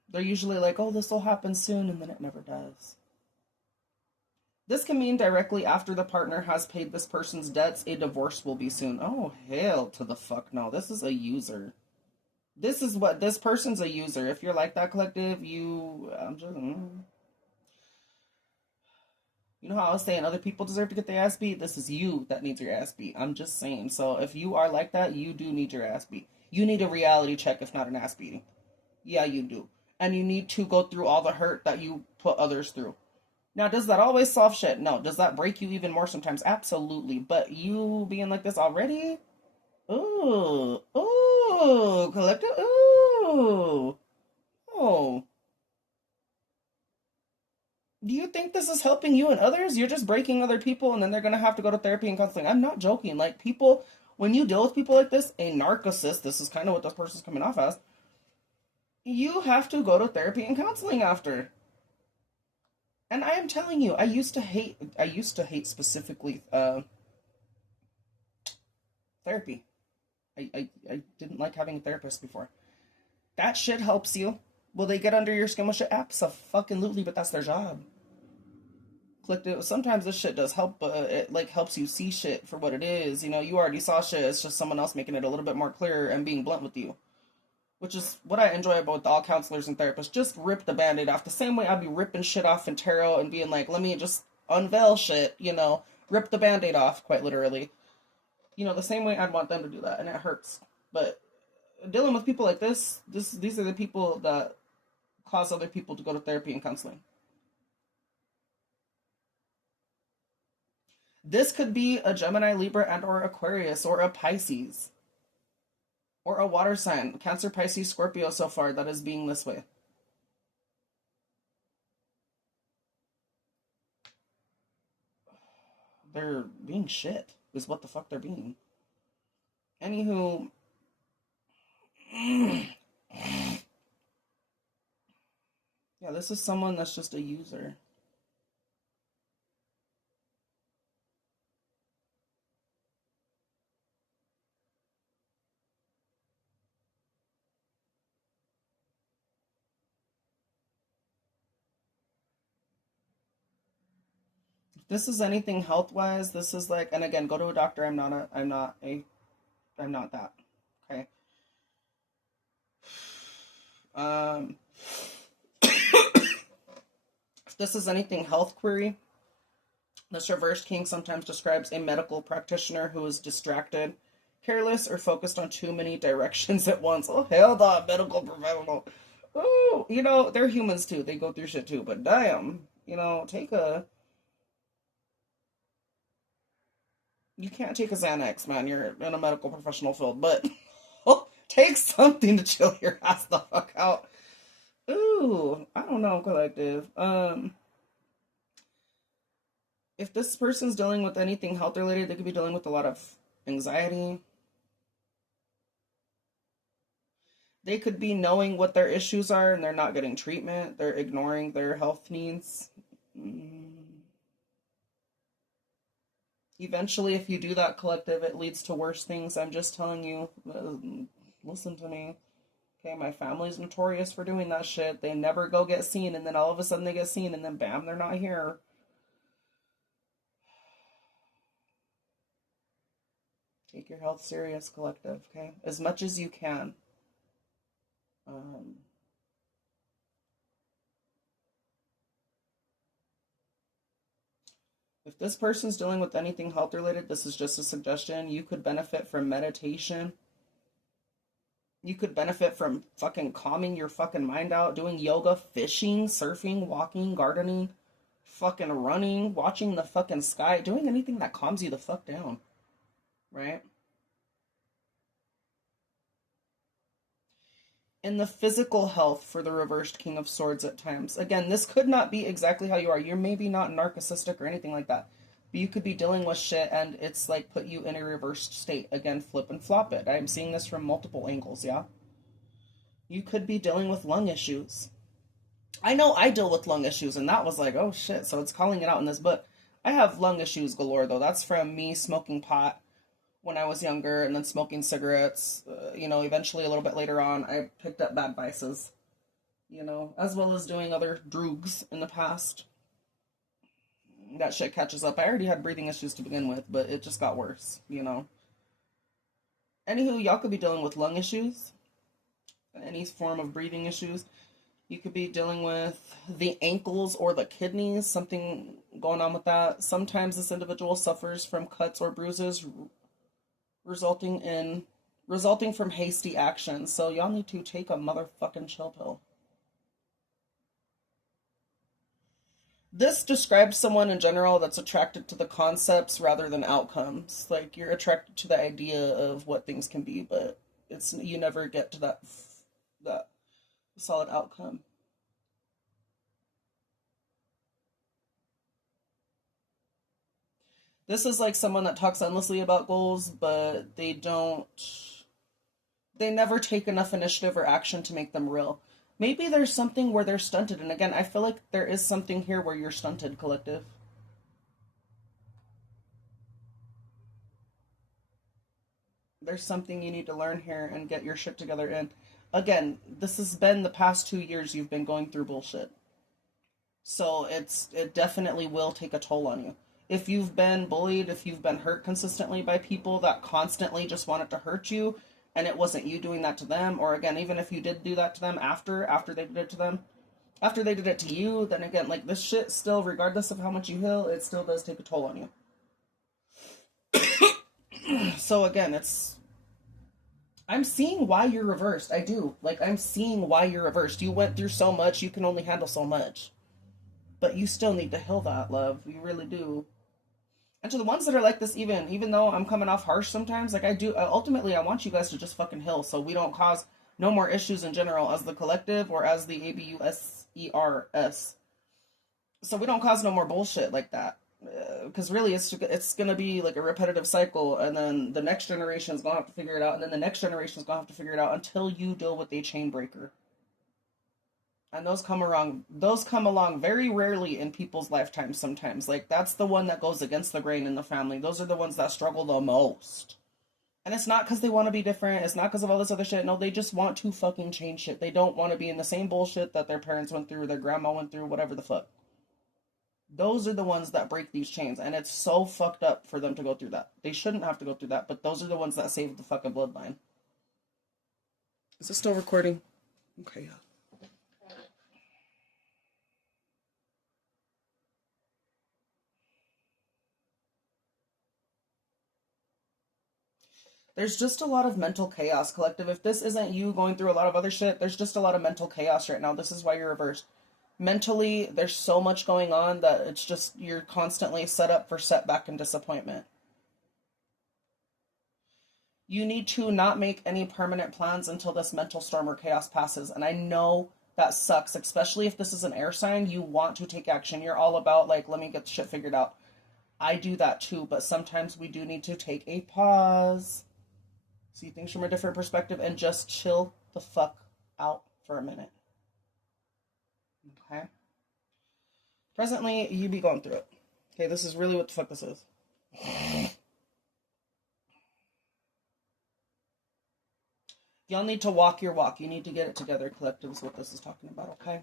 They're usually like, oh, this will happen soon, and then it never does. This can mean directly after the partner has paid this person's debts, a divorce will be soon. Oh, hell to the fuck no. This is a user. This is what, this person's a user. If you're like that, collective, you know how I was saying other people deserve to get their ass beat? This is you that needs your ass beat. I'm just saying. So if you are like that, you do need your ass beat. You need a reality check, if not an ass beating. Yeah, you do. And you need to go through all the hurt that you put others through. Now, does that always solve shit? No. Does that break you even more sometimes? Absolutely. But you being like this already? Ooh. Ooh. Collective. Ooh. Oh. Do you think this is helping you and others? You're just breaking other people and then they're going to have to go to therapy and counseling. I'm not joking. Like, people, when you deal with people like this, a narcissist, this is kind of what this person's coming off as, you have to go to therapy and counseling after. And I am telling you, I used to hate specifically therapy. I didn't like having a therapist before. That shit helps you. Will they get under your skin with shit? Absolutely, but that's their job. Sometimes this shit does help, but it like helps you see shit for what it is. You know, you already saw shit. It's just someone else making it a little bit more clear and being blunt with you. Which is what I enjoy about all counselors and therapists. Just rip the band-aid off. The same way I'd be ripping shit off in tarot and being like, let me just unveil shit, rip the band-aid off, quite literally. The same way I'd want them to do that, and it hurts. But dealing with people like these are the people that cause other people to go to therapy and counseling. This could be a Gemini, Libra, and or Aquarius, or a Pisces, or a water sign. Cancer, Pisces, Scorpio so far that is being this way. They're being shit, is what the fuck they're being. Anywho, yeah, this is someone that's just a user. If this is anything health wise, this is like, and again, go to a doctor. I'm not that. Okay. If this is anything health query, this reversed king sometimes describes a medical practitioner who is distracted, careless, or focused on too many directions at once. Oh, hell no, medical professional. Oh, they're humans too. They go through shit too. But damn, you can't take a Xanax, man. You're in a medical professional field. But take something to chill your ass the fuck out. Ooh, I don't know, collective. If this person's dealing with anything health related, they could be dealing with a lot of anxiety. They could be knowing what their issues are and they're not getting treatment. They're ignoring their health needs. Eventually, if you do that, collective, it leads to worse things. I'm just telling you, listen to me. Okay, my family's notorious for doing that shit. They never go get seen, and then all of a sudden they get seen, and then bam, they're not here. Take your health serious, collective, okay? As much as you can. If this person's dealing with anything health related, this is just a suggestion. You could benefit from meditation. You could benefit from fucking calming your fucking mind out, doing yoga, fishing, surfing, walking, gardening, fucking running, watching the fucking sky, doing anything that calms you the fuck down. Right? In the physical health for the reversed King of Swords at times. Again, this could not be exactly how you are. You're maybe not narcissistic or anything like that. But you could be dealing with shit and it's like put you in a reversed state. Again, flip and flop it. I'm seeing this from multiple angles, yeah? You could be dealing with lung issues. I know I deal with lung issues, and that was like, oh shit, so it's calling it out in this book. I have lung issues galore, though. That's from me smoking pot when I was younger and then smoking cigarettes. Eventually a little bit later on, I picked up bad vices, as well as doing other drugs in the past. That shit catches up. I already had breathing issues to begin with, but it just got worse. Anywho, y'all could be dealing with lung issues, any form of breathing issues. You could be dealing with the ankles or the kidneys, something going on with that. Sometimes this individual suffers from cuts or bruises resulting from hasty actions. So y'all need to take a motherfucking chill pill. This describes someone in general that's attracted to the concepts rather than outcomes. Like, you're attracted to the idea of what things can be, but you never get to that solid outcome. This is like someone that talks endlessly about goals, but they never take enough initiative or action to make them real. Maybe there's something where they're stunted, and again, I feel like there is something here where you're stunted, collective. There's something you need to learn here and get your shit together in. Again, this has been the past 2 years you've been going through bullshit. So it definitely will take a toll on you. If you've been bullied, if you've been hurt consistently by people that constantly just wanted to hurt you, and it wasn't you doing that to them, or again, even if you did do that to them after they did it to them, After they did it to you, then again, like, this shit still, regardless of how much you heal, it still does take a toll on you. So again, I'm seeing why you're reversed. I do. Like, I'm seeing why you're reversed. You went through so much, you can only handle so much. But you still need to heal that, love. You really do. And to the ones that are like this, even though I'm coming off harsh sometimes, like, I do, ultimately, I want you guys to just fucking heal so we don't cause no more issues in general as the collective or as the ABUSERS. So we don't cause no more bullshit like that. Because really, it's going to be like a repetitive cycle, and then the next generation's going to have to figure it out, and then the next generation's going to have to figure it out until you deal with a chain breaker. And those come along very rarely in people's lifetimes sometimes. Like, that's the one that goes against the grain in the family. Those are the ones that struggle the most. And it's not because they want to be different. It's not because of all this other shit. No, they just want to fucking change shit. They don't want to be in the same bullshit that their parents went through, their grandma went through, whatever the fuck. Those are the ones that break these chains. And it's so fucked up for them to go through that. They shouldn't have to go through that. But those are the ones that save the fucking bloodline. Is it still recording? Okay, yeah. There's just a lot of mental chaos, collective. If this isn't you going through a lot of other shit, there's just a lot of mental chaos right now. This is why you're reversed. Mentally, there's so much going on that it's just, you're constantly set up for setback and disappointment. You need to not make any permanent plans until this mental storm or chaos passes. And I know that sucks, especially if this is an air sign. You want to take action. You're all about, like, let me get the shit figured out. I do that too, but sometimes we do need to take a pause, see things from a different perspective, and just chill the fuck out for a minute. Okay? Presently, you be going through it. Okay, this is really what the fuck this is. Y'all need to walk your walk. You need to get it together, collective, is what this is talking about, okay?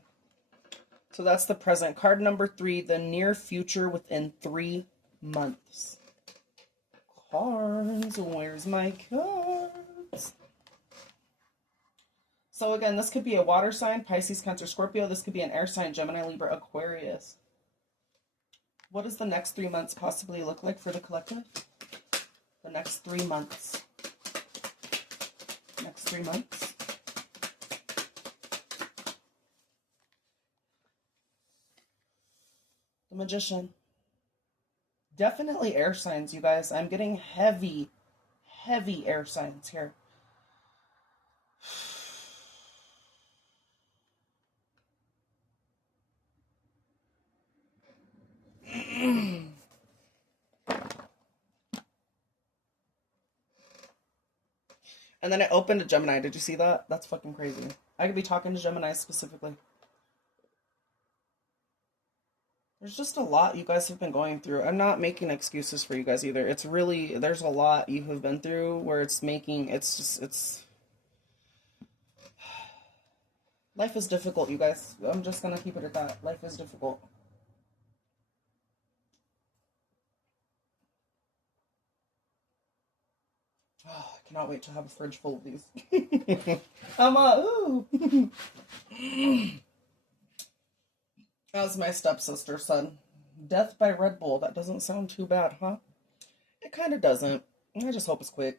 So that's the present. Card number 3, the near future within 3 months. Cards, where's my cards? So again, this could be a water sign, Pisces, Cancer, Scorpio. This could be an air sign, Gemini, Libra, Aquarius. What does the next 3 months possibly look like for the collective? The next 3 months. Next 3 months. The Magician. Definitely air signs, you guys. I'm getting heavy, heavy air signs here. And then it opened to Gemini. Did you see that? That's fucking crazy. I could be talking to Gemini specifically. There's just a lot you guys have been going through. I'm not making excuses for you guys either. It's really, there's a lot you have been through where it's life is difficult, you guys. I'm just gonna keep it at that. Life is difficult. Oh, I cannot wait to have a fridge full of these. Ooh. As my stepsister said, death by Red Bull. That doesn't sound too bad, huh? It kind of doesn't. I just hope it's quick.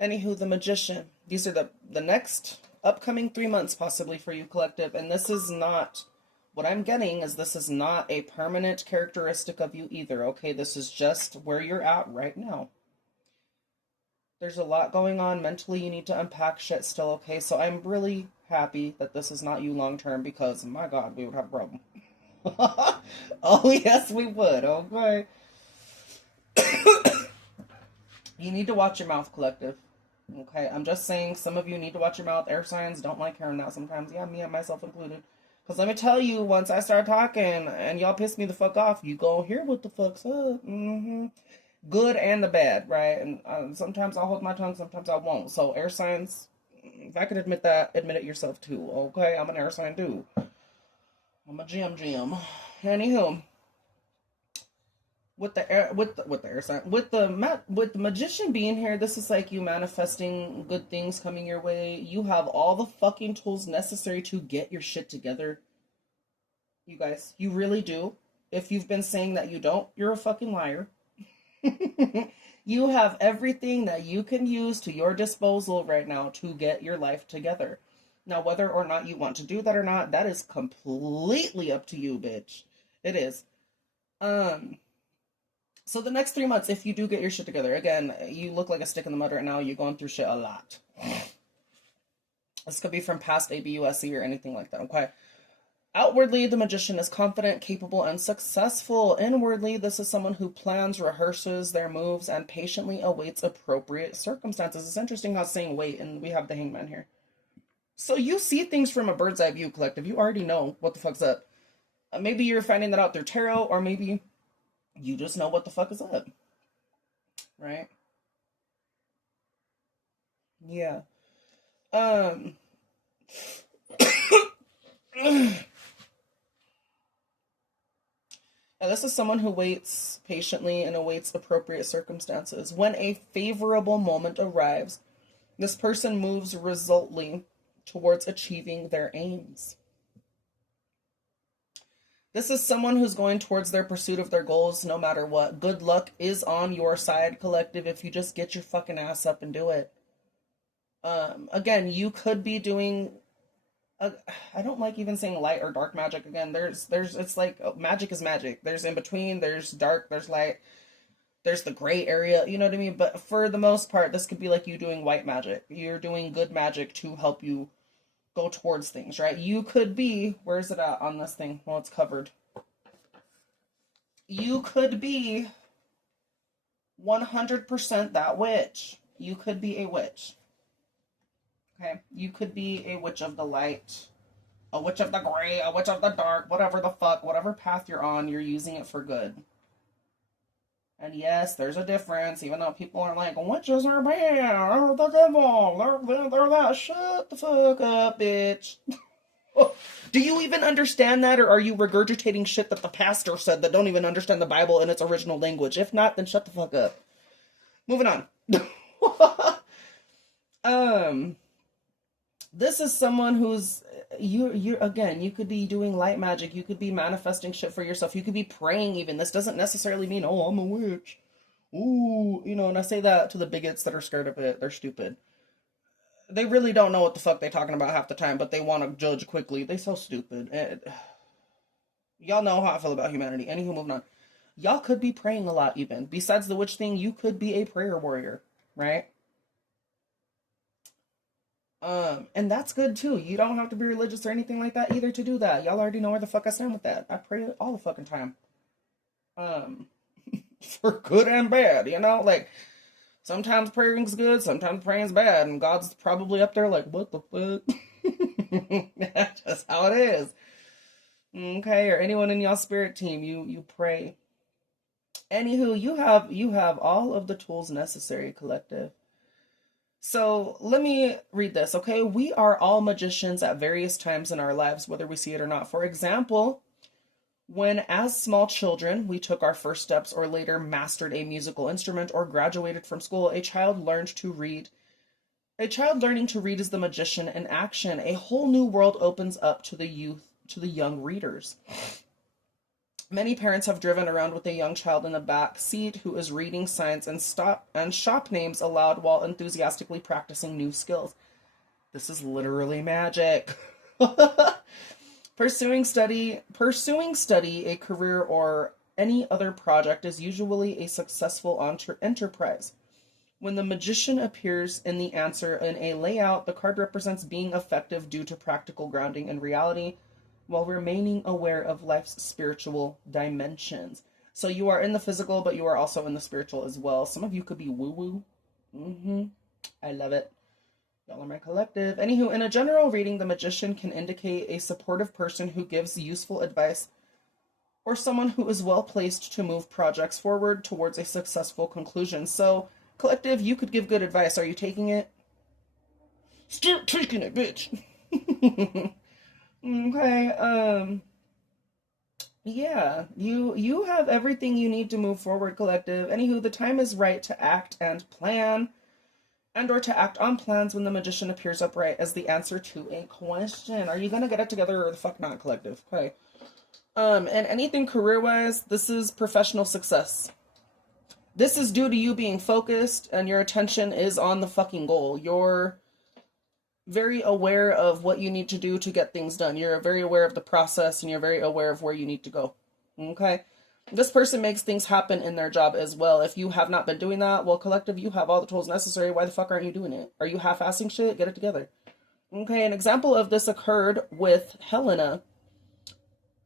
Anywho, the Magician. These are the next upcoming 3 months possibly for you, collective. And this is not, what I'm getting is this is not a permanent characteristic of you either, okay? This is just where you're at right now. There's a lot going on mentally. You need to unpack shit still, okay? So I'm really happy that this is not you long term, because, my God, we would have a problem. Oh, yes, we would, okay? You need to watch your mouth, collective. Okay, I'm just saying, some of you need to watch your mouth. Air signs don't like hearing that sometimes. Yeah, me and myself included. Because let me tell you, once I start talking and y'all piss me the fuck off, you go hear what the fuck's up. Good and the bad, right? And sometimes I'll hold my tongue, sometimes I won't. So air signs, if I could admit that, admit it yourself too. Okay, I'm an air sign too. I'm a GM. Anywho, with the air, with the air sign, with the magician being here, this is like you manifesting good things coming your way. You have all the fucking tools necessary to get your shit together. You guys, you really do. If you've been saying that you don't, you're a fucking liar. You have everything that you can use to your disposal right now to get your life together. Now, whether or not you want to do that or not, that is completely up to you, bitch. It is. Um, so the next 3 months, if you do get your shit together, again, you look like a stick in the mud right now. You're going through shit a lot. This could be from past ABUSC or anything like that, okay? Outwardly, the magician is confident, capable, and successful. Inwardly, this is someone who plans, rehearses their moves, and patiently awaits appropriate circumstances. It's interesting how it's saying wait, and we have the hangman here. So you see things from a bird's eye view, collective. You already know what the fuck's up. Maybe you're finding that out through tarot, or maybe you just know what the fuck is up. Right? Yeah. Now, this is someone who waits patiently and awaits appropriate circumstances. When a favorable moment arrives, this person moves resolutely towards achieving their aims. This is someone who's going towards their pursuit of their goals no matter what. Good luck is on your side, collective, if you just get your fucking ass up and do it. Again, you could be doing... I don't like even saying light or dark magic. Again, it's like magic is magic. There's in between, there's dark, there's light, there's the gray area, you know what I mean? But for the most part, this could be like you doing white magic. You're doing good magic to help you go towards things, right? You could be, where's it at on this thing? Well, it's covered. You could be 100% that witch. You could be a witch. Okay, you could be a witch of the light, a witch of the gray, a witch of the dark, whatever the fuck, whatever path you're on, you're using it for good. And yes, there's a difference, even though people are like, witches are bad, they're the devil, they're that. Shut the fuck up, bitch. Do you even understand that, or are you regurgitating shit that the pastor said that don't even understand the Bible in its original language? If not, then shut the fuck up. Moving on. This is someone who's you again, you could be doing light magic, you could be manifesting shit for yourself, you could be praying even. This doesn't necessarily mean, oh, I'm a witch. Ooh, and I say that to the bigots that are scared of it. They're stupid. They really don't know what the fuck they're talking about half the time, but they want to judge quickly. They're so stupid. Y'all know how I feel about humanity. Anywho, moving on. Y'all could be praying a lot even. Besides the witch thing, you could be a prayer warrior, right? And that's good too. You don't have to be religious or anything like that either to do that. Y'all already know where the fuck I stand with that. I pray all the fucking time. For good and bad, like sometimes praying's good, sometimes praying's bad, and God's probably up there like, what the fuck? That's just how it is. Okay, or anyone in y'all spirit team, you pray. Anywho, you have all of the tools necessary, collective. So let me read this, okay? We are all magicians at various times in our lives, whether we see it or not. For example, when as small children, we took our first steps or later mastered a musical instrument or graduated from school, a child learned to read. A child learning to read is the magician in action. A whole new world opens up to the young readers. Many parents have driven around with a young child in the back seat who is reading signs and shop names aloud while enthusiastically practicing new skills. This is literally magic. Pursuing study, a career, or any other project is usually a successful enterprise. When the magician appears in the answer in a layout, the card represents being effective due to practical grounding in reality, while remaining aware of life's spiritual dimensions. So you are in the physical, but you are also in the spiritual as well. Some of you could be woo-woo. I love it. Y'all are my collective. Anywho, in a general reading, the magician can indicate a supportive person who gives useful advice, or someone who is well placed to move projects forward towards a successful conclusion. So, collective, you could give good advice. Are you taking it? Start taking it, bitch. Okay, Yeah, you have everything you need to move forward, collective. Anywho, the time is right to act and plan, and or to act on plans when the magician appears upright as the answer to a question. Are you gonna get it together or the fuck not, collective? Okay. And anything career-wise, this is professional success. This is due to you being focused and your attention is on the fucking goal. You're very aware of what you need to do to get things done. You're very aware of the process and you're very aware of where you need to go. Okay? This person makes things happen in their job as well. If you have not been doing that, well, collective, you have all the tools necessary. Why the fuck aren't you doing it? Are you half-assing shit? Get it together. Okay, an example of this occurred with Helena,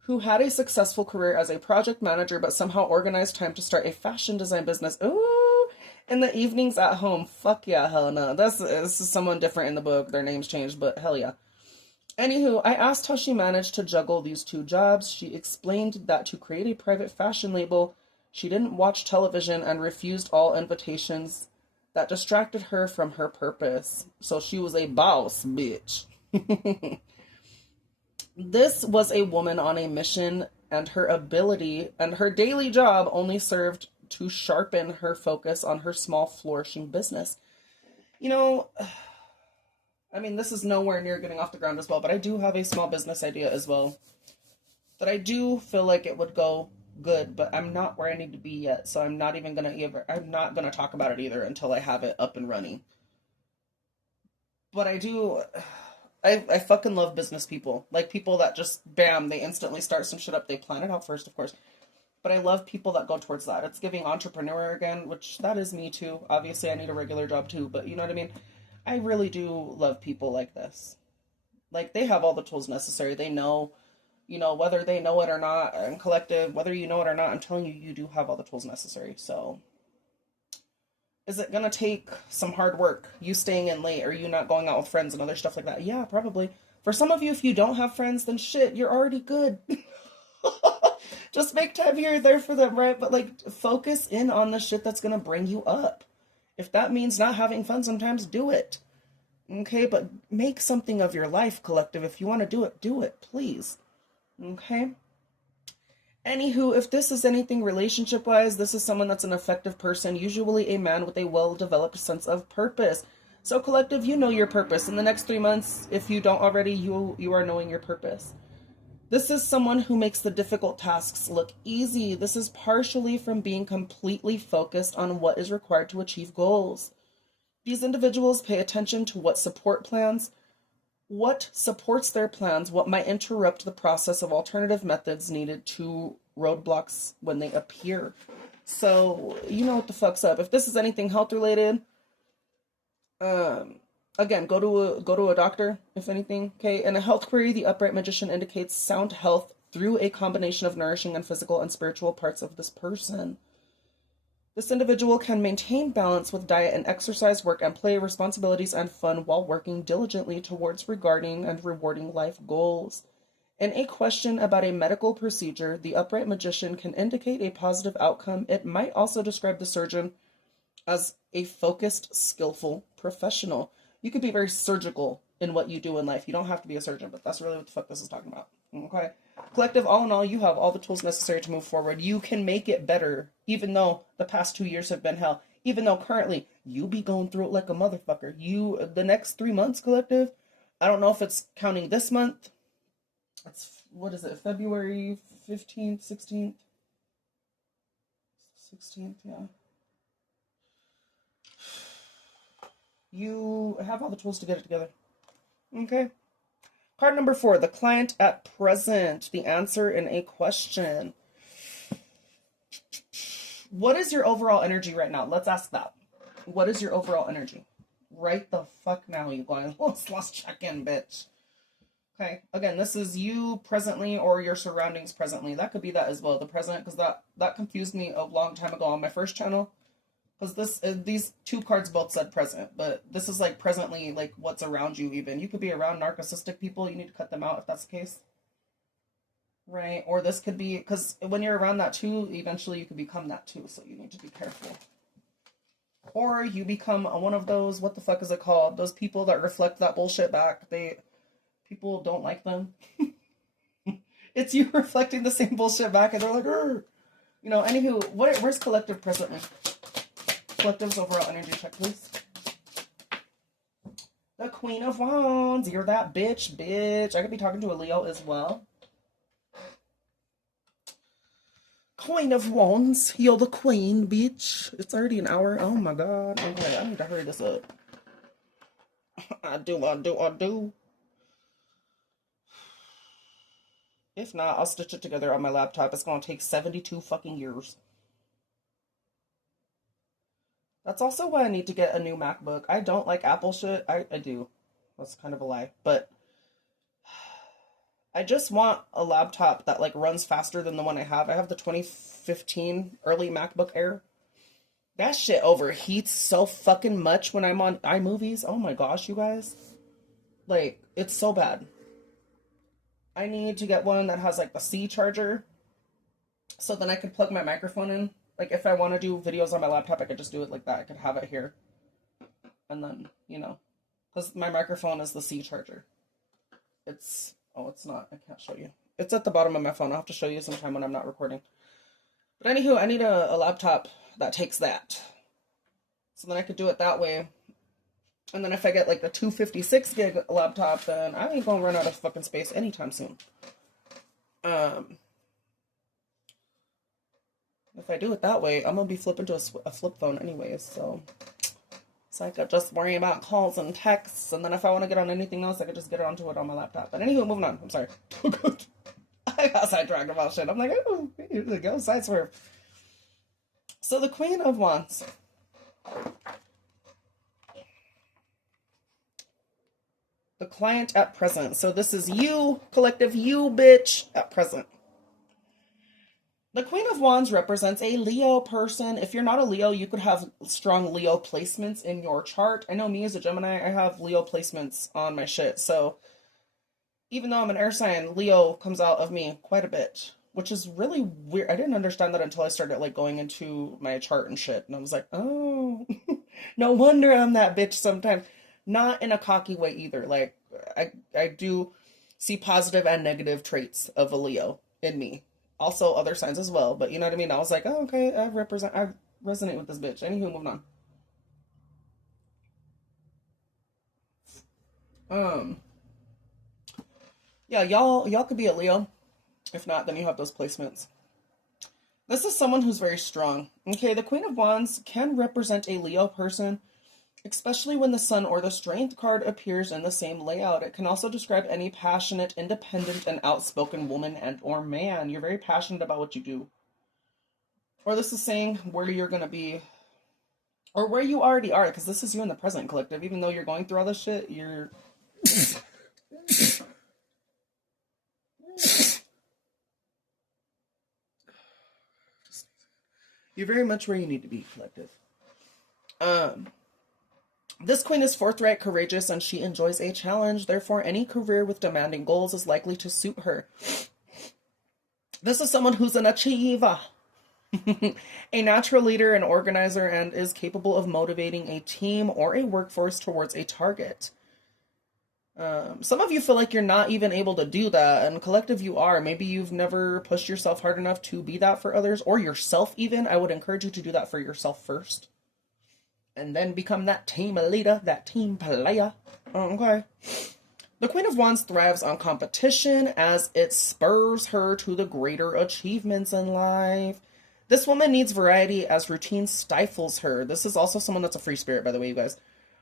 who had a successful career as a project manager but somehow organized time to start a fashion design business. Ooh, in the evenings at home. Fuck yeah, Helena. This is someone different in the book. Their names changed, but hell yeah. Anywho, I asked how she managed to juggle these two jobs. She explained that to create a private fashion label, she didn't watch television and refused all invitations that distracted her from her purpose. So she was a boss bitch. This was a woman on a mission, and her ability and her daily job only served to sharpen her focus on her small, flourishing business. You know, I mean, this is nowhere near getting off the ground as well, but I do have a small business idea as well that I do feel like it would go good, but I'm not where I need to be yet, so I'm not gonna talk about it either until I have it up and running. But I fucking love business people. Like people that just bam, they instantly start some shit up. They plan it out first, of course. But I love people that go towards that. It's giving entrepreneur again, which that is me too. Obviously, I need a regular job too, but you know what I mean? I really do love people like this. Like they have all the tools necessary. They know, whether they know it or not, and collective, whether you know it or not, I'm telling you, you do have all the tools necessary. So is it gonna take some hard work? You staying in late or you not going out with friends and other stuff like that? Yeah, probably. For some of you, if you don't have friends, then shit, you're already good. Just make time here or there for them, right? But like focus in on the shit that's gonna bring you up. If that means not having fun sometimes, do it. Okay, but make something of your life, collective. If you want to do it, please. Okay? Anywho, if this is anything relationship wise, this is someone that's an effective person, usually a man with a well developed sense of purpose. So, collective, you know your purpose. In the next 3 months, if you don't already, you are knowing your purpose. This is someone who makes the difficult tasks look easy. This is partially from being completely focused on what is required to achieve goals. These individuals pay attention to what supports their plans, what might interrupt the process of alternative methods needed to roadblocks when they appear. So, you know what the fuck's up. If this is anything health related, again, go to a doctor if anything. Okay, in a health query, the upright magician indicates sound health through a combination of nourishing and physical and spiritual parts of this person. This individual can maintain balance with diet and exercise, work and play, responsibilities and fun while working diligently towards regarding and rewarding life goals. In a question about a medical procedure, the upright magician can indicate a positive outcome. It might also describe the surgeon as a focused, skillful professional. You could be very surgical in what you do in life. You don't have to be a surgeon, but that's really what the fuck this is talking about. Okay? Collective, all in all, you have all the tools necessary to move forward. You can make it better, even though the past 2 years have been hell. Even though currently you be going through it like a motherfucker. The next 3 months, collective, I don't know if it's counting this month. What is it, February 15th, 16th? 16th, yeah. You have all the tools to get it together. Okay? Card number 4, the client at present. The answer in a question. What is your overall energy right now? Let's ask that. What is your overall energy? Right the fuck now, you guys. Let's check in, bitch. Okay, again, this is you presently or your surroundings presently. That could be that as well, the present, because that confused me a long time ago on my first channel. Because these two cards both said present, but this is like presently, like what's around you even. You could be around narcissistic people. You need to cut them out if that's the case. Right? Or this could be, because when you're around that too, eventually you could become that too, so you need to be careful. Or you become one of those, what the fuck is it called? Those people that reflect that bullshit back. People don't like them. It's you reflecting the same bullshit back, and they're like, "Arr." You know, anywho, where's collective presently? Collective's overall energy check, please. The Queen of Wands. You're that bitch. I could be talking to a Leo as well. Queen of Wands. You're the queen, bitch. It's already an hour. Oh my god. Okay, I need to hurry this up. I do. If not, I'll stitch it together on my laptop. It's gonna take 72 fucking years. That's also why I need to get a new MacBook. I don't like Apple shit. I do. That's kind of a lie. But I just want a laptop that like runs faster than the one I have. I have the 2015 early MacBook Air. That shit overheats so fucking much when I'm on iMovies. Oh my gosh, you guys. Like, it's so bad. I need to get one that has like the C charger. So then I can plug my microphone in. Like, if I want to do videos on my laptop, I could just do it like that. I could have it here. And then, you know, because my microphone is the C charger. It's not. I can't show you. It's at the bottom of my phone. I'll have to show you sometime when I'm not recording. But anywho, I need a laptop that takes that. So then I could do it that way. And then if I get like the 256 gig laptop, then I ain't gonna run out of fucking space anytime soon. If I do it that way, I'm gonna be flipping to a flip phone anyways, so I could just worry about calls and texts, and then if I want to get on anything else, I could just get onto it on my laptop. But anyway, moving on. I'm sorry. I got sidetracked about shit. I'm like, oh, here we go, side swerve. So the Queen of Wands. The client at present. So this is you, collective you, bitch, at present. The Queen of Wands represents a Leo person. If you're not a Leo, you could have strong Leo placements in your chart. I know me as a Gemini, I have Leo placements on my shit. So even though I'm an air sign, Leo comes out of me quite a bit, which is really weird. I didn't understand that until I started like going into my chart and shit. And I was like, oh, no wonder I'm that bitch sometimes. Not in a cocky way either. Like I do see positive and negative traits of a Leo in me. Also other signs as well, but you know what I mean? I was like, oh, okay, I resonate with this bitch. Anywho, moving on. Yeah, y'all could be a Leo. If not, then you have those placements. This is someone who's very strong. Okay, the Queen of Wands can represent a Leo person, especially when the Sun or the Strength card appears in the same layout. It can also describe any passionate, independent, and outspoken woman and or man. You're very passionate about what you do. Or this is saying where you're going to be, or where you already are, because this is you in the present, collective. Even though you're going through all this shit, you're... You're very much where you need to be, collective. This queen is forthright, courageous, and she enjoys a challenge. Therefore, any career with demanding goals is likely to suit her. This is someone who's an achiever, a natural leader and organizer, and is capable of motivating a team or a workforce towards a target. Some of you feel like you're not even able to do that, and collective you are. Maybe you've never pushed yourself hard enough to be that for others, or yourself even. I would encourage you to do that for yourself first. And then become that team leader, that team player. Okay. The Queen of Wands thrives on competition as it spurs her to the greater achievements in life. This woman needs variety as routine stifles her. This is also someone that's a free spirit, by the way, you guys.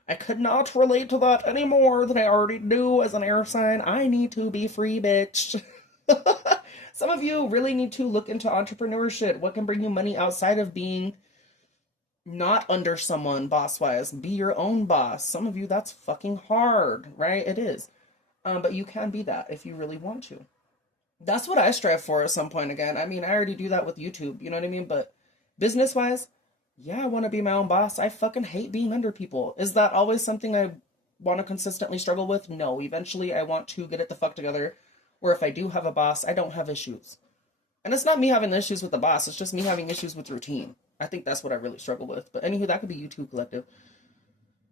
I could not relate to that any more than I already do as an air sign. I need to be free, bitch. Some of you really need to look into entrepreneurship. What can bring you money outside of being not under someone boss-wise? Be your own boss. Some of you, that's fucking hard, right? It is. But you can be that if you really want to. That's what I strive for at some point again. I mean, I already do that with YouTube, you know what I mean? But business-wise, yeah, I want to be my own boss. I fucking hate being under people. Is that always something I want to consistently struggle with? No. Eventually, I want to get it the fuck together, where if I do have a boss, I don't have issues. And it's not me having issues with the boss. It's just me having issues with routine. I think that's what I really struggle with. But anywho, that could be YouTube, collective.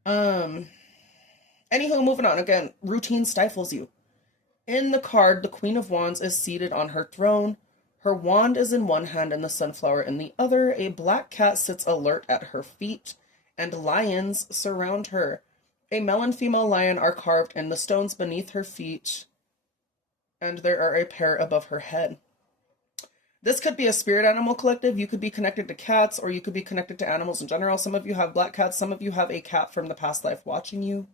Anywho, moving on. Again, routine stifles you. In the card, the Queen of Wands is seated on her throne. Her wand is in one hand and the sunflower in the other. A black cat sits alert at her feet, and lions surround her. A male and female lion are carved in the stones beneath her feet, and there are a pair above her head. This could be a spirit animal collective. You could be connected to cats, or you could be connected to animals in general. Some of you have black cats. Some of you have a cat from the past life watching you.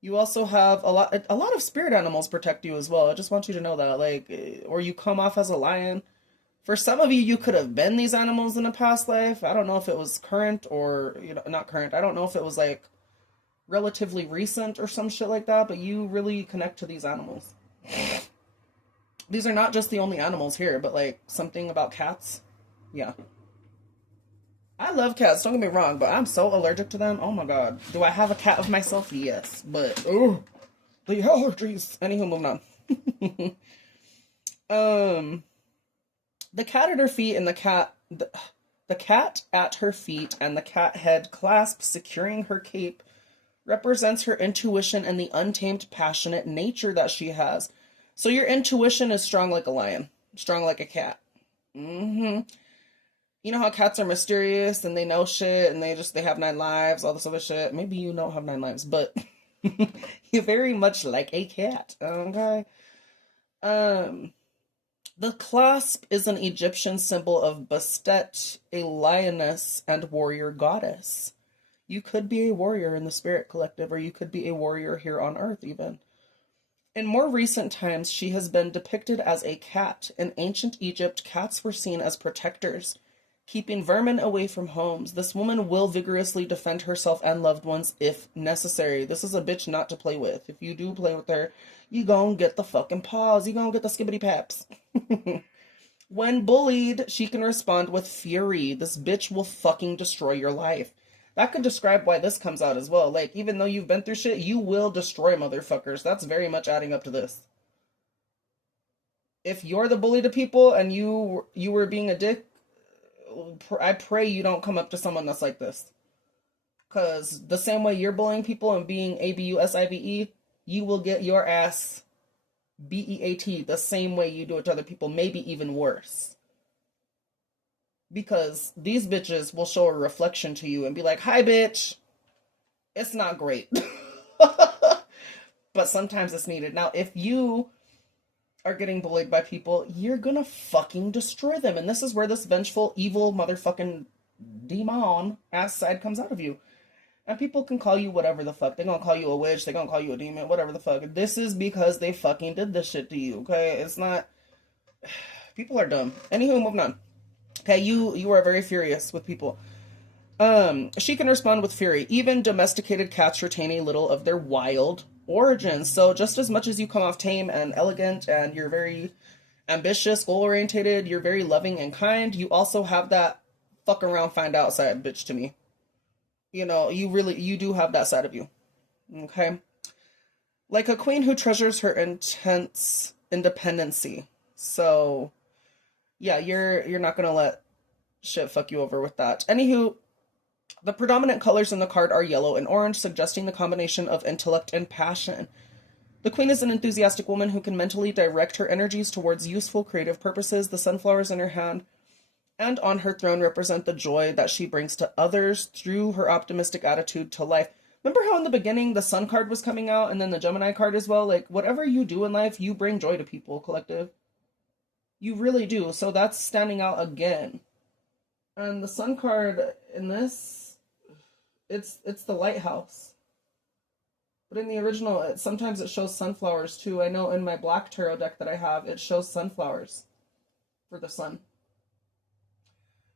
You also have a lot of spirit animals protect you as well. I just want you to know that, like, or you come off as a lion. For some of you, you could have been these animals in a past life. I don't know if it was current or, not current. I don't know if it was like relatively recent or some shit like that, but you really connect to these animals. These are not just the only animals here, but like something about cats. Yeah. I love cats, don't get me wrong, but I'm so allergic to them. Oh my god. Do I have a cat of myself? Yes. But, oh, the allergies. Anywho, moving on. The cat at her feet and the cat at her feet and the cat head clasp securing her cape represents her intuition and the untamed, passionate nature that she has. So your intuition is strong like a lion, strong like a cat. You know how cats are mysterious and they know shit and they have 9 lives, all this other shit. Maybe you don't have 9 lives, but you're very much like a cat, okay? The clasp is an Egyptian symbol of Bastet, a lioness and warrior goddess. You could be a warrior in the spirit collective, or you could be a warrior here on Earth even. In more recent times, she has been depicted as a cat. In ancient Egypt, cats were seen as protectors, keeping vermin away from homes. This woman will vigorously defend herself and loved ones if necessary. This is a bitch not to play with. If you do play with her, you gon' get the fucking paws. You gon' get the skibbity paps. When bullied, she can respond with fury. This bitch will fucking destroy your life. That could describe why this comes out as well. Like, even though you've been through shit, you will destroy motherfuckers. That's very much adding up to this. If you're the bully to people and you were being a dick, I pray you don't come up to someone that's like this. Because the same way you're bullying people and being ABUSIVE, you will get your ass BEAT the same way you do it to other people, maybe even worse. Because these bitches will show a reflection to you and be like, hi, bitch. It's not great. But sometimes it's needed. Now, if you are getting bullied by people, you're gonna fucking destroy them. And this is where this vengeful, evil, motherfucking demon ass side comes out of you. And people can call you whatever the fuck. They're gonna call you a witch. They're gonna call you a demon. Whatever the fuck. This is because they fucking did this shit to you, okay? It's not... People are dumb. Anywho, moving on. Okay, you are very furious with people. She can respond with fury. Even domesticated cats retain a little of their wild origins. So just as much as you come off tame and elegant and you're very ambitious, goal-orientated, you're very loving and kind, you also have that fuck around, find out side bitch to me. You know, you do have that side of you. Okay? Like a queen who treasures her intense independency. So, yeah, you're not gonna let shit fuck you over with that. Anywho, the predominant colors in the card are yellow and orange, suggesting the combination of intellect and passion. The queen is an enthusiastic woman who can mentally direct her energies towards useful, creative purposes. The sunflowers in her hand and on her throne represent the joy that she brings to others through her optimistic attitude to life. Remember how in the beginning the sun card was coming out and then the Gemini card as well? Like, whatever you do in life, you bring joy to people, collective. You really do. So that's standing out again. And the sun card in this, it's the lighthouse. But in the original, sometimes it shows sunflowers too. I know in my black tarot deck that I have, it shows sunflowers for the sun.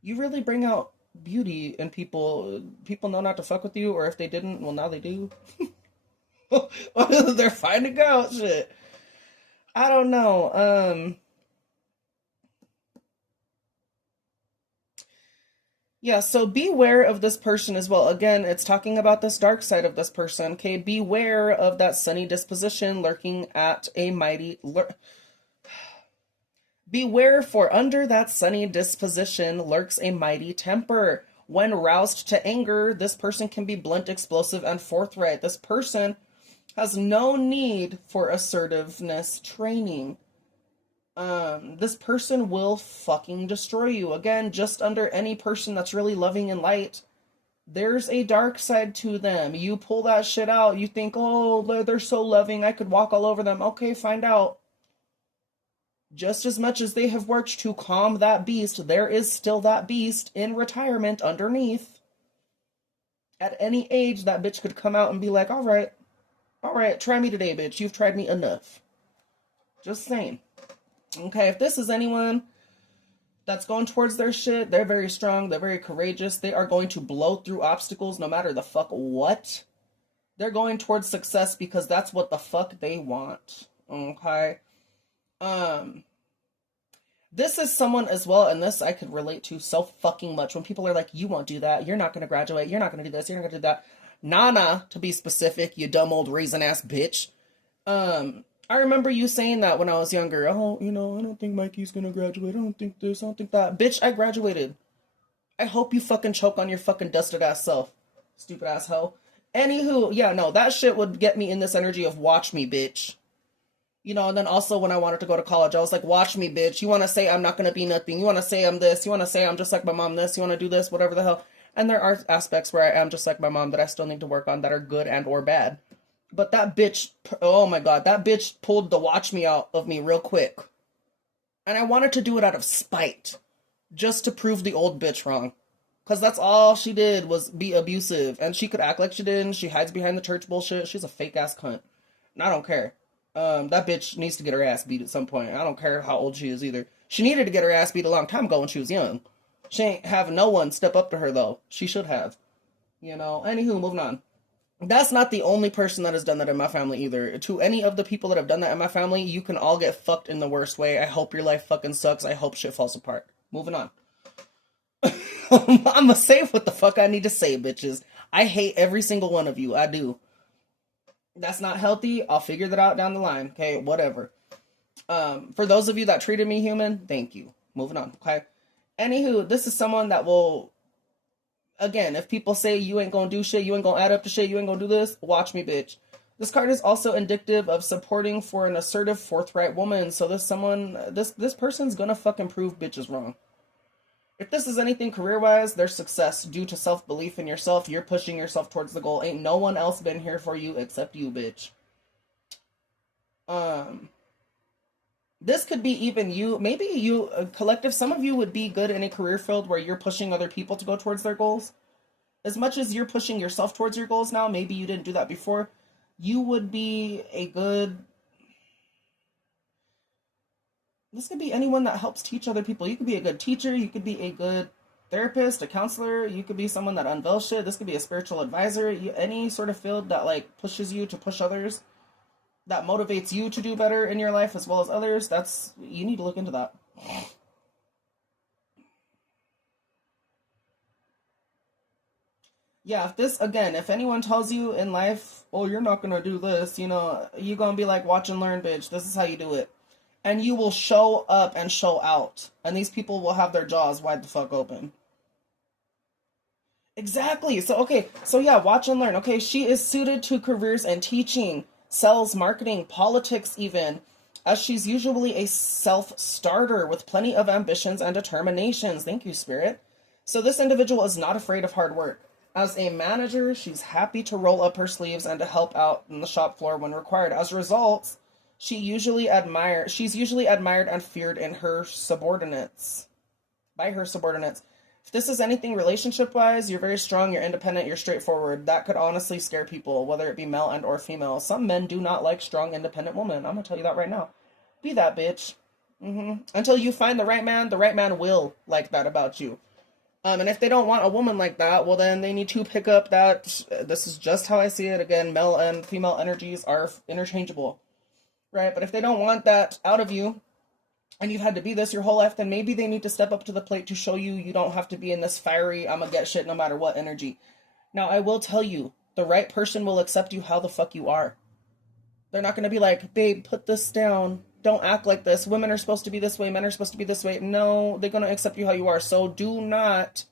You really bring out beauty in people. People know not to fuck with you, or if they didn't, well, now they do. They're finding out shit. I don't know. Yeah, so beware of this person as well. Again, it's talking about this dark side of this person. Okay, beware of that sunny disposition lurking at a mighty... Beware, for under that sunny disposition lurks a mighty temper. When roused to anger, this person can be blunt, explosive, and forthright. This person has no need for assertiveness training. This person will fucking destroy you. Again, just under any person that's really loving and light, there's a dark side to them. You pull that shit out, you think, oh, they're so loving, I could walk all over them. Okay, find out. Just as much as they have worked to calm that beast, there is still that beast in retirement underneath. At any age, that bitch could come out and be like, all right, try me today, bitch. You've tried me enough. Just saying. Okay, if this is anyone that's going towards their shit, they're very strong, they're very courageous, they are going to blow through obstacles no matter the fuck what. They're going towards success because that's what the fuck they want. Okay? This is someone as well, and this I could relate to so fucking much. When people are like, you won't do that, you're not gonna graduate, you're not gonna do this, you're not gonna do that. Nana, to be specific, you dumb old raisin-ass bitch. I remember you saying that when I was younger. Oh, I don't think Mikey's gonna graduate. I don't think this, I don't think that. Bitch, I graduated. I hope you fucking choke on your fucking dusted ass self. Stupid ass hoe. Anywho, yeah, no, that shit would get me in this energy of watch me, bitch. And then also when I wanted to go to college, I was like, watch me, bitch. You want to say I'm not gonna be nothing. You want to say I'm this. You want to say I'm just like my mom this. You want to do this, whatever the hell. And there are aspects where I am just like my mom that I still need to work on that are good and or bad. But that bitch, oh my god, that bitch pulled the watch me out of me real quick. And I wanted to do it out of spite. Just to prove the old bitch wrong. Because that's all she did was be abusive. And she could act like she didn't. She hides behind the church bullshit. She's a fake ass cunt. And I don't care. That bitch needs to get her ass beat at some point. I don't care how old she is either. She needed to get her ass beat a long time ago when she was young. She ain't have no one step up to her though. She should have. Anywho, moving on. That's not the only person that has done that in my family either. To any of the people that have done that in my family, you can all get fucked in the worst way. I hope your life fucking sucks. I hope shit falls apart. Moving on. I'm gonna say what the fuck I need to say, bitches. I hate every single one of you. I do. That's not healthy. I'll figure that out down the line. Okay, whatever. For those of you that treated me human, thank you. Moving on. Okay. Anywho, this is someone that will... Again, if people say you ain't gonna do shit, you ain't gonna add up to shit, you ain't gonna do this, watch me, bitch. This card is also indicative of supporting for an assertive, forthright woman. So this person's gonna fucking prove bitches wrong. If this is anything career-wise, there's success due to self-belief in yourself. You're pushing yourself towards the goal. Ain't no one else been here for you except you, bitch. This could be even you. Maybe you, collective, some of you would be good in a career field where you're pushing other people to go towards their goals. As much as you're pushing yourself towards your goals now, maybe you didn't do that before, you would be a good... This could be anyone that helps teach other people. You could be a good teacher, you could be a good therapist, a counselor, you could be someone that unveils shit, this could be a spiritual advisor, any sort of field that, like, pushes you to push others, that motivates you to do better in your life as well as others, you need to look into that. Yeah, if anyone tells you in life, oh, you're not gonna do this, you're gonna be like, watch and learn, bitch, this is how you do it. And you will show up and show out. And these people will have their jaws wide the fuck open. Exactly. So yeah, watch and learn. Okay, she is suited to careers in teaching, sales, marketing, politics even, as she's usually a self-starter with plenty of ambitions and determinations. Thank you, Spirit. So this individual is not afraid of hard work. As a manager, she's happy to roll up her sleeves and to help out on the shop floor when required. As a result, she's usually admired and feared by her subordinates. If this is anything relationship-wise, you're very strong, you're independent, you're straightforward. That could honestly scare people, whether it be male and or female. Some men do not like strong, independent women. I'm gonna tell you that right now. Be that bitch. Until you find the right man will like that about you. And if they don't want a woman like that, well then they need to pick up that, this is just how I see it, again, male and female energies are interchangeable. Right? But if they don't want that out of you, and you've had to be this your whole life, then maybe they need to step up to the plate to show you you don't have to be in this fiery, I'm gonna get shit no matter what energy. Now, I will tell you, the right person will accept you how the fuck you are. They're not gonna be like, babe, put this down. Don't act like this. Women are supposed to be this way. Men are supposed to be this way. No, they're gonna accept you how you are. So do not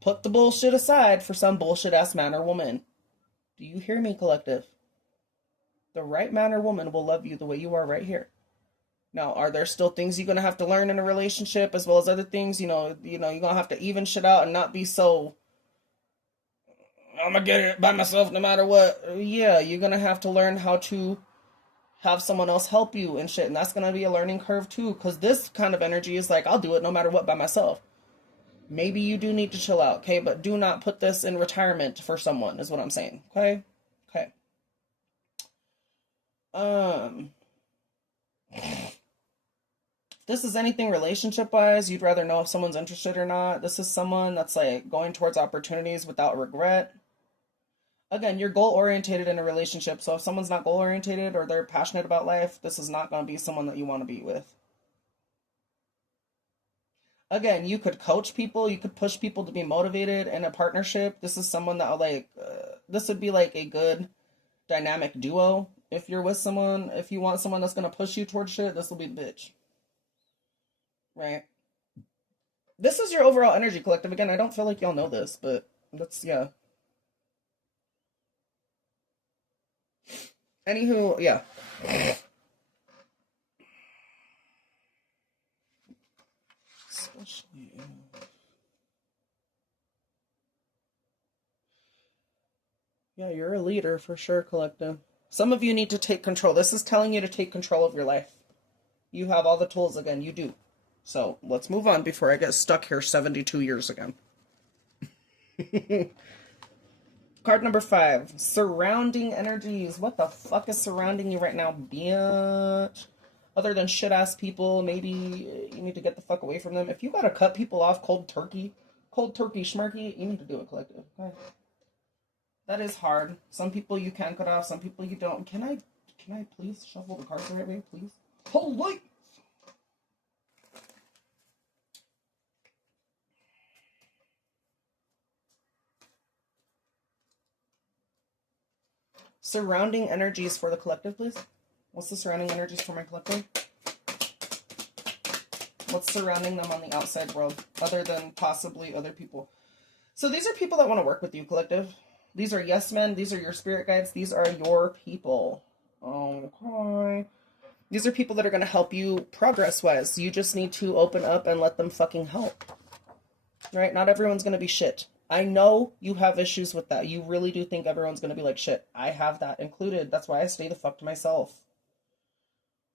put the bullshit aside for some bullshit ass man or woman. Do you hear me, collective? The right man or woman will love you the way you are right here. Now, are there still things you're gonna have to learn in a relationship as well as other things? You're gonna have to even shit out and not be so I'm gonna get it by myself no matter what. Yeah, you're gonna have to learn how to have someone else help you and shit, and that's gonna be a learning curve too. Because this kind of energy is like, I'll do it no matter what by myself. Maybe you do need to chill out, okay? But do not put this in retirement for someone, is what I'm saying, okay? Okay. If this is anything relationship wise, you'd rather know if someone's interested or not. This is someone that's like going towards opportunities without regret. Again, you're goal orientated in a relationship, so if someone's not goal orientated or they're passionate about life, this is not going to be someone that you want to be with. Again, you could coach people, you could push people to be motivated in a partnership. This is someone that this would be like a good dynamic duo. If you're with someone, if you want someone that's going to push you towards shit, this will be the bitch. Right? This is your overall energy collective. Again, I don't feel like y'all know this, but that's, yeah. Anywho, yeah. Especially. Yeah, you're a leader for sure, collective. Some of you need to take control. This is telling you to take control of your life. You have all the tools again. You do. So let's move on before I get stuck here 72 years again. Card number 5. Surrounding energies. What the fuck is surrounding you right now, bitch? Other than shit-ass people, maybe you need to get the fuck away from them. If you gotta cut people off cold turkey schmirky, you need to do it, collective. Okay? That is hard. Some people you can cut off, some people you don't. Can I please shuffle the cards the right way, please? Holy! Surrounding energies for the collective, please. What's the surrounding energies for my collective? What's surrounding them on the outside world, other than possibly other people? So these are people that want to work with you, collective. These are yes men. These are your spirit guides. These are your people. Okay. These are people that are going to help you progress-wise. You just need to open up and let them fucking help. Right? Not everyone's going to be shit. I know you have issues with that. You really do think everyone's going to be like shit. I have that included. That's why I stay the fuck to myself.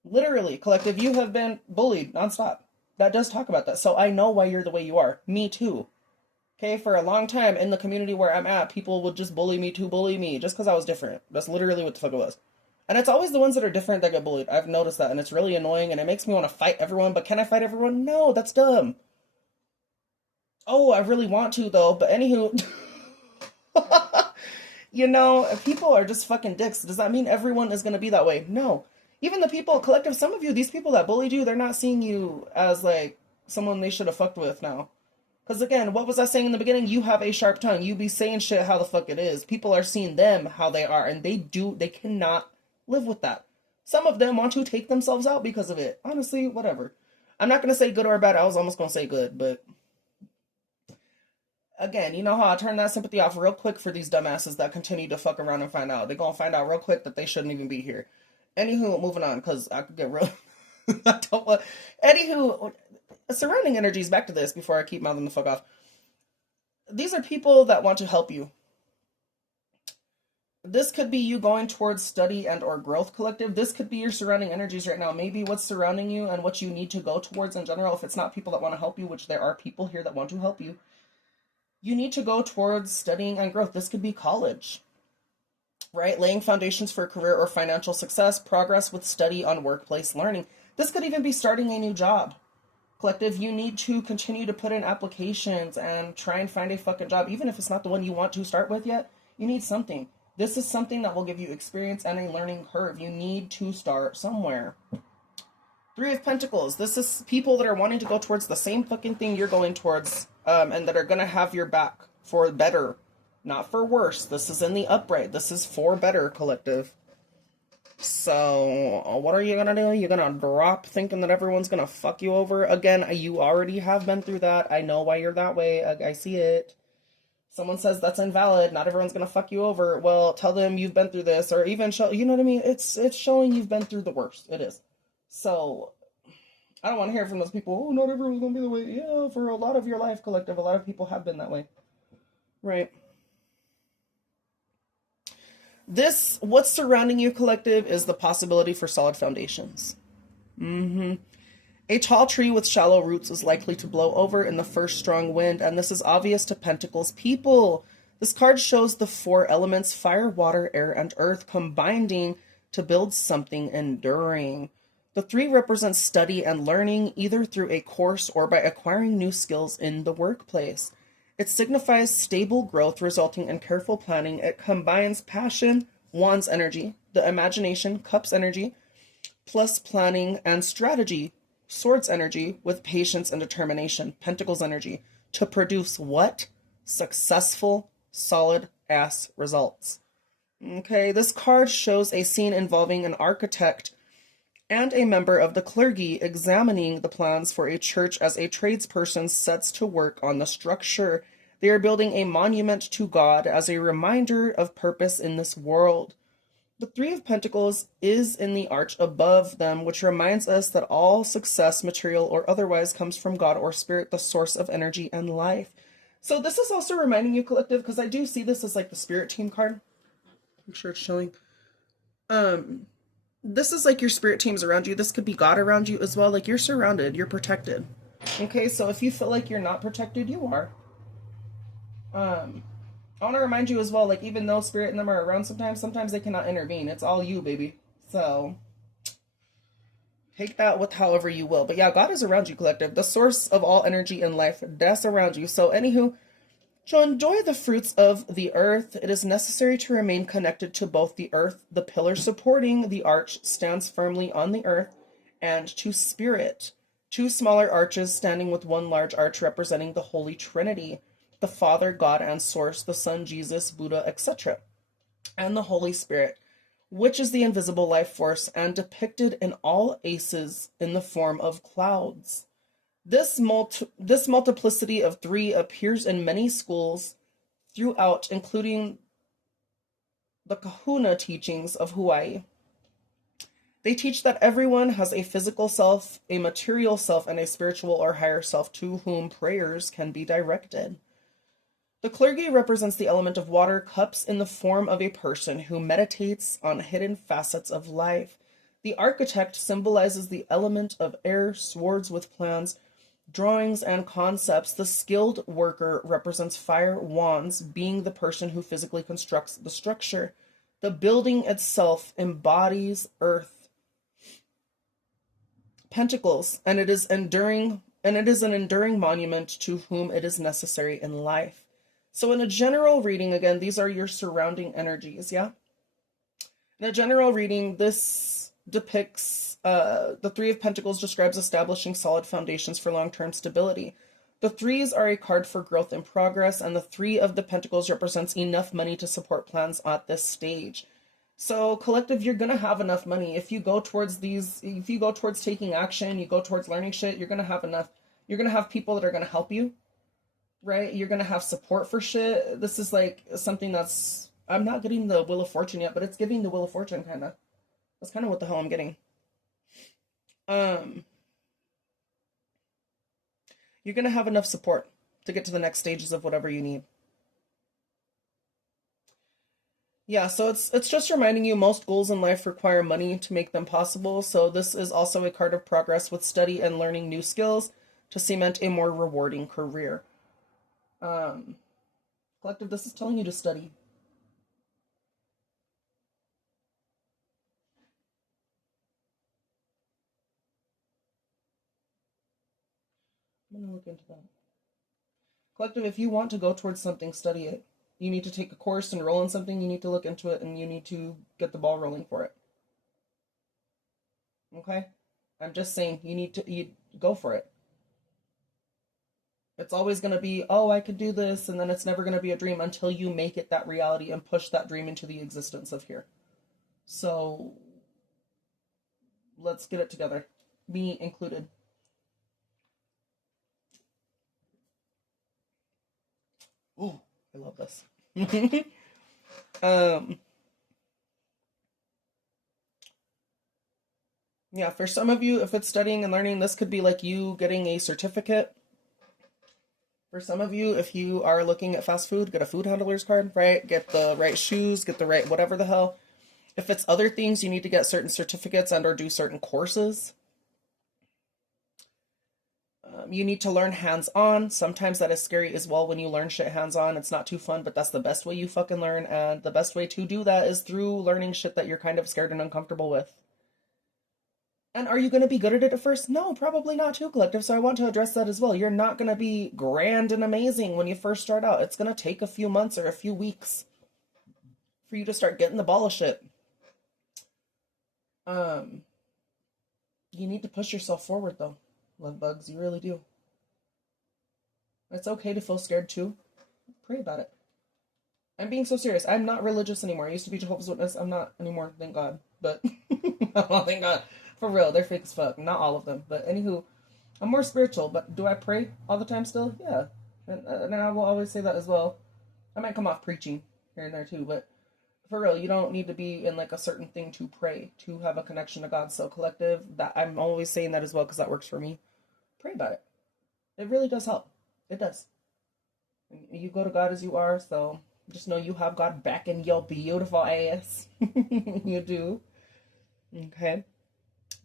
Literally, collective, you have been bullied nonstop. That does talk about that. So I know why you're the way you are. Me too. Okay, for a long time in the community where I'm at, people would just bully me just because I was different. That's literally what the fuck it was. And it's always the ones that are different that get bullied. I've noticed that, and it's really annoying, and it makes me want to fight everyone, but can I fight everyone? No, that's dumb. Oh, I really want to, though, but anywho... people are just fucking dicks. Does that mean everyone is going to be that way? No. Even the people, collective, some of you, these people that bullied you, they're not seeing you as, like, someone they should have fucked with now. Because, again, what was I saying in the beginning? You have a sharp tongue. You be saying shit how the fuck it is. People are seeing them how they are, and they cannot live with that. Some of them want to take themselves out because of it. Honestly, whatever. I'm not going to say good or bad. I was almost going to say good, but... Again, you know how I turn that sympathy off real quick for these dumbasses that continue to fuck around and find out. They're going to find out real quick that they shouldn't even be here. Anywho, moving on, because I could get real... I don't want... Anywho, surrounding energies, back to this before I keep mouthing the fuck off. These are people that want to help you. This could be you going towards study and or growth, collective. This could be your surrounding energies right now. Maybe what's surrounding you and what you need to go towards in general, if it's not people that want to help you, which there are people here that want to help you, you need to go towards studying and growth. This could be college, right? Laying foundations for career or financial success, progress with study on workplace learning. This could even be starting a new job. Collective, you need to continue to put in applications and try and find a fucking job. Even if it's not the one you want to start with yet, you need something. This is something that will give you experience and a learning curve. You need to start somewhere. 3 of Pentacles. This is people that are wanting to go towards the same fucking thing you're going towards, and that are going to have your back for better, not for worse. This is in the upright. This is for better, collective. So, what are you going to do? You're going to drop thinking that everyone's going to fuck you over? Again, you already have been through that. I know why you're that way. I see it. Someone says that's invalid, not everyone's gonna fuck you over. Well, tell them you've been through this, or even show, you know what I mean? It's showing you've been through the worst. It is. So I don't want to hear from those people, oh, not everyone's gonna be the way. Yeah, for a lot of your life, collective, a lot of people have been that way. Right. This, what's surrounding you, collective, is the possibility for solid foundations. Mm-hmm. A tall tree with shallow roots is likely to blow over in the first strong wind, and this is obvious to Pentacles people. This card shows the four elements, fire, water, air, and earth, combining to build something enduring. The three represents study and learning, either through a course or by acquiring new skills in the workplace. It signifies stable growth resulting in careful planning. It combines passion, Wands energy, the imagination, Cups energy, plus planning and strategy, Swords energy, with patience and determination, Pentacles energy, to produce what? Successful, solid ass results. Okay, this card shows a scene involving an architect and a member of the clergy examining the plans for a church as a tradesperson sets to work on the structure. They are building a monument to God as a reminder of purpose in this world. The Three of Pentacles is in the arch above them, which reminds us that all success, material or otherwise, comes from God or Spirit, the source of energy and life. So this is also reminding you, collective, because I do see this as like the Spirit team card. Make sure it's showing. This is like your spirit teams around you. This could be God around you as well. Like, you're surrounded, you're protected. Okay, so if you feel like you're not protected, you are. I want to remind you as well, like, even though spirit and them are around sometimes they cannot intervene. It's all you, baby. So take that with however you will. But yeah, God is around you, collective. The source of all energy and life, that's around you. So anywho, to enjoy the fruits of the earth, it is necessary to remain connected to both the earth, the pillar supporting the arch stands firmly on the earth, and to spirit. Two smaller arches standing with one large arch representing the Holy Trinity, the Father, God, and Source, the Son, Jesus, Buddha, etc., and the Holy Spirit, which is the invisible life force and depicted in all aces in the form of clouds. This multiplicity of three appears in many schools throughout, including the Kahuna teachings of Hawaii. They teach that everyone has a physical self, a material self, and a spiritual or higher self to whom prayers can be directed. The clergy represents the element of water, cups in the form of a person who meditates on hidden facets of life. The architect symbolizes the element of air, swords with plans, drawings, and concepts. The skilled worker represents fire, wands, being the person who physically constructs the structure. The building itself embodies earth. Pentacles, and it is an enduring monument to whom it is necessary in life. So in a general reading, again, these are your surrounding energies, yeah? In a general reading, this depicts the Three of Pentacles describes establishing solid foundations for long-term stability. The threes are a card for growth and progress, and the Three of the Pentacles represents enough money to support plans at this stage. So, collective, you're going to have enough money. If you go towards taking action, you go towards learning shit, you're going to have enough. You're going to have people that are going to help you, right? You're going to have support for shit. This is like something that's, I'm not getting the Wheel of Fortune yet, but it's giving the Wheel of Fortune, kind of. That's kind of what the hell I'm getting. You're going to have enough support to get to the next stages of whatever you need. Yeah, so it's just reminding you most goals in life require money to make them possible. So this is also a card of progress with study and learning new skills to cement a more rewarding career. Collective, this is telling you to study. I'm going to look into that. Collective, if you want to go towards something, study it. You need to take a course, enroll in something, you need to look into it, and you need to get the ball rolling for it. Okay? I'm just saying, you go for it. It's always going to be, oh, I could do this, and then it's never going to be a dream until you make it that reality and push that dream into the existence of here. So, let's get it together. Me included. Ooh, I love this. Yeah, for some of you, if it's studying and learning, this could be like you getting a certificate. For some of you, if you are looking at fast food, get a food handler's card, right? Get the right shoes, get the right whatever the hell. If it's other things, you need to get certain certificates and or do certain courses. You need to learn hands-on. Sometimes that is scary as well when you learn shit hands-on. It's not too fun, but that's the best way you fucking learn. And the best way to do that is through learning shit that you're kind of scared and uncomfortable with. And are you going to be good at it at first? No, probably not too, collective. So I want to address that as well. You're not going to be grand and amazing when you first start out. It's going to take a few months or a few weeks for you to start getting the ball of shit. You need to push yourself forward though, love bugs. You really do. It's okay to feel scared too. Pray about it. I'm being so serious. I'm not religious anymore. I used to be Jehovah's Witness. I'm not anymore, thank God. But, oh, thank God. For real, they're fake as fuck. Not all of them. But anywho, I'm more spiritual. But do I pray all the time still? Yeah. And I will always say that as well. I might come off preaching here and there too. But for real, you don't need to be in like a certain thing to pray, to have a connection to God. So collective, that I'm always saying that as well because that works for me. Pray about it. It really does help. It does. You go to God as you are, so just know you have God back in your beautiful ass. You do. Okay.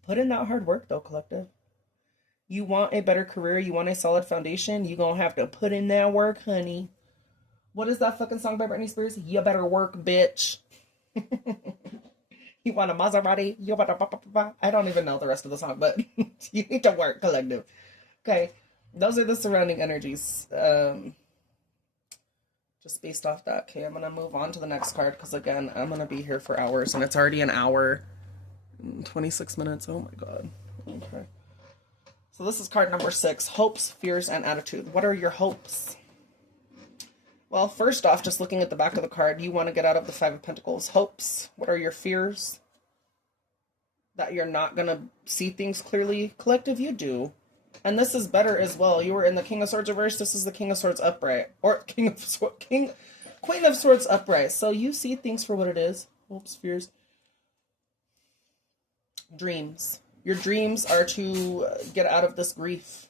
Put in that hard work, though, collective. You want a better career, you want a solid foundation, you gonna have to put in that work, honey. What is that fucking song by Britney Spears? You better work, bitch. You want a Maserati? You better... I don't even know the rest of the song, but you need to work, collective. Okay. Those are the surrounding energies. Just based off that. Okay, I'm going to move on to the next card because, again, I'm going to be here for hours, and it's already an hour and 26 minutes. Oh, my God. Okay. So this is card number 6, hopes, fears, and attitude. What are your hopes? Well, first off, just looking at the back of the card, you want to get out of the 5 of Pentacles. Hopes. What are your fears? That you're not going to see things clearly. Collective, you do. And this is better as well. You were in the King of Swords reverse. This is the King of Swords upright. Or Queen of Swords upright. So you see things for what it is. Hopes, fears. Dreams. Your dreams are to get out of this grief.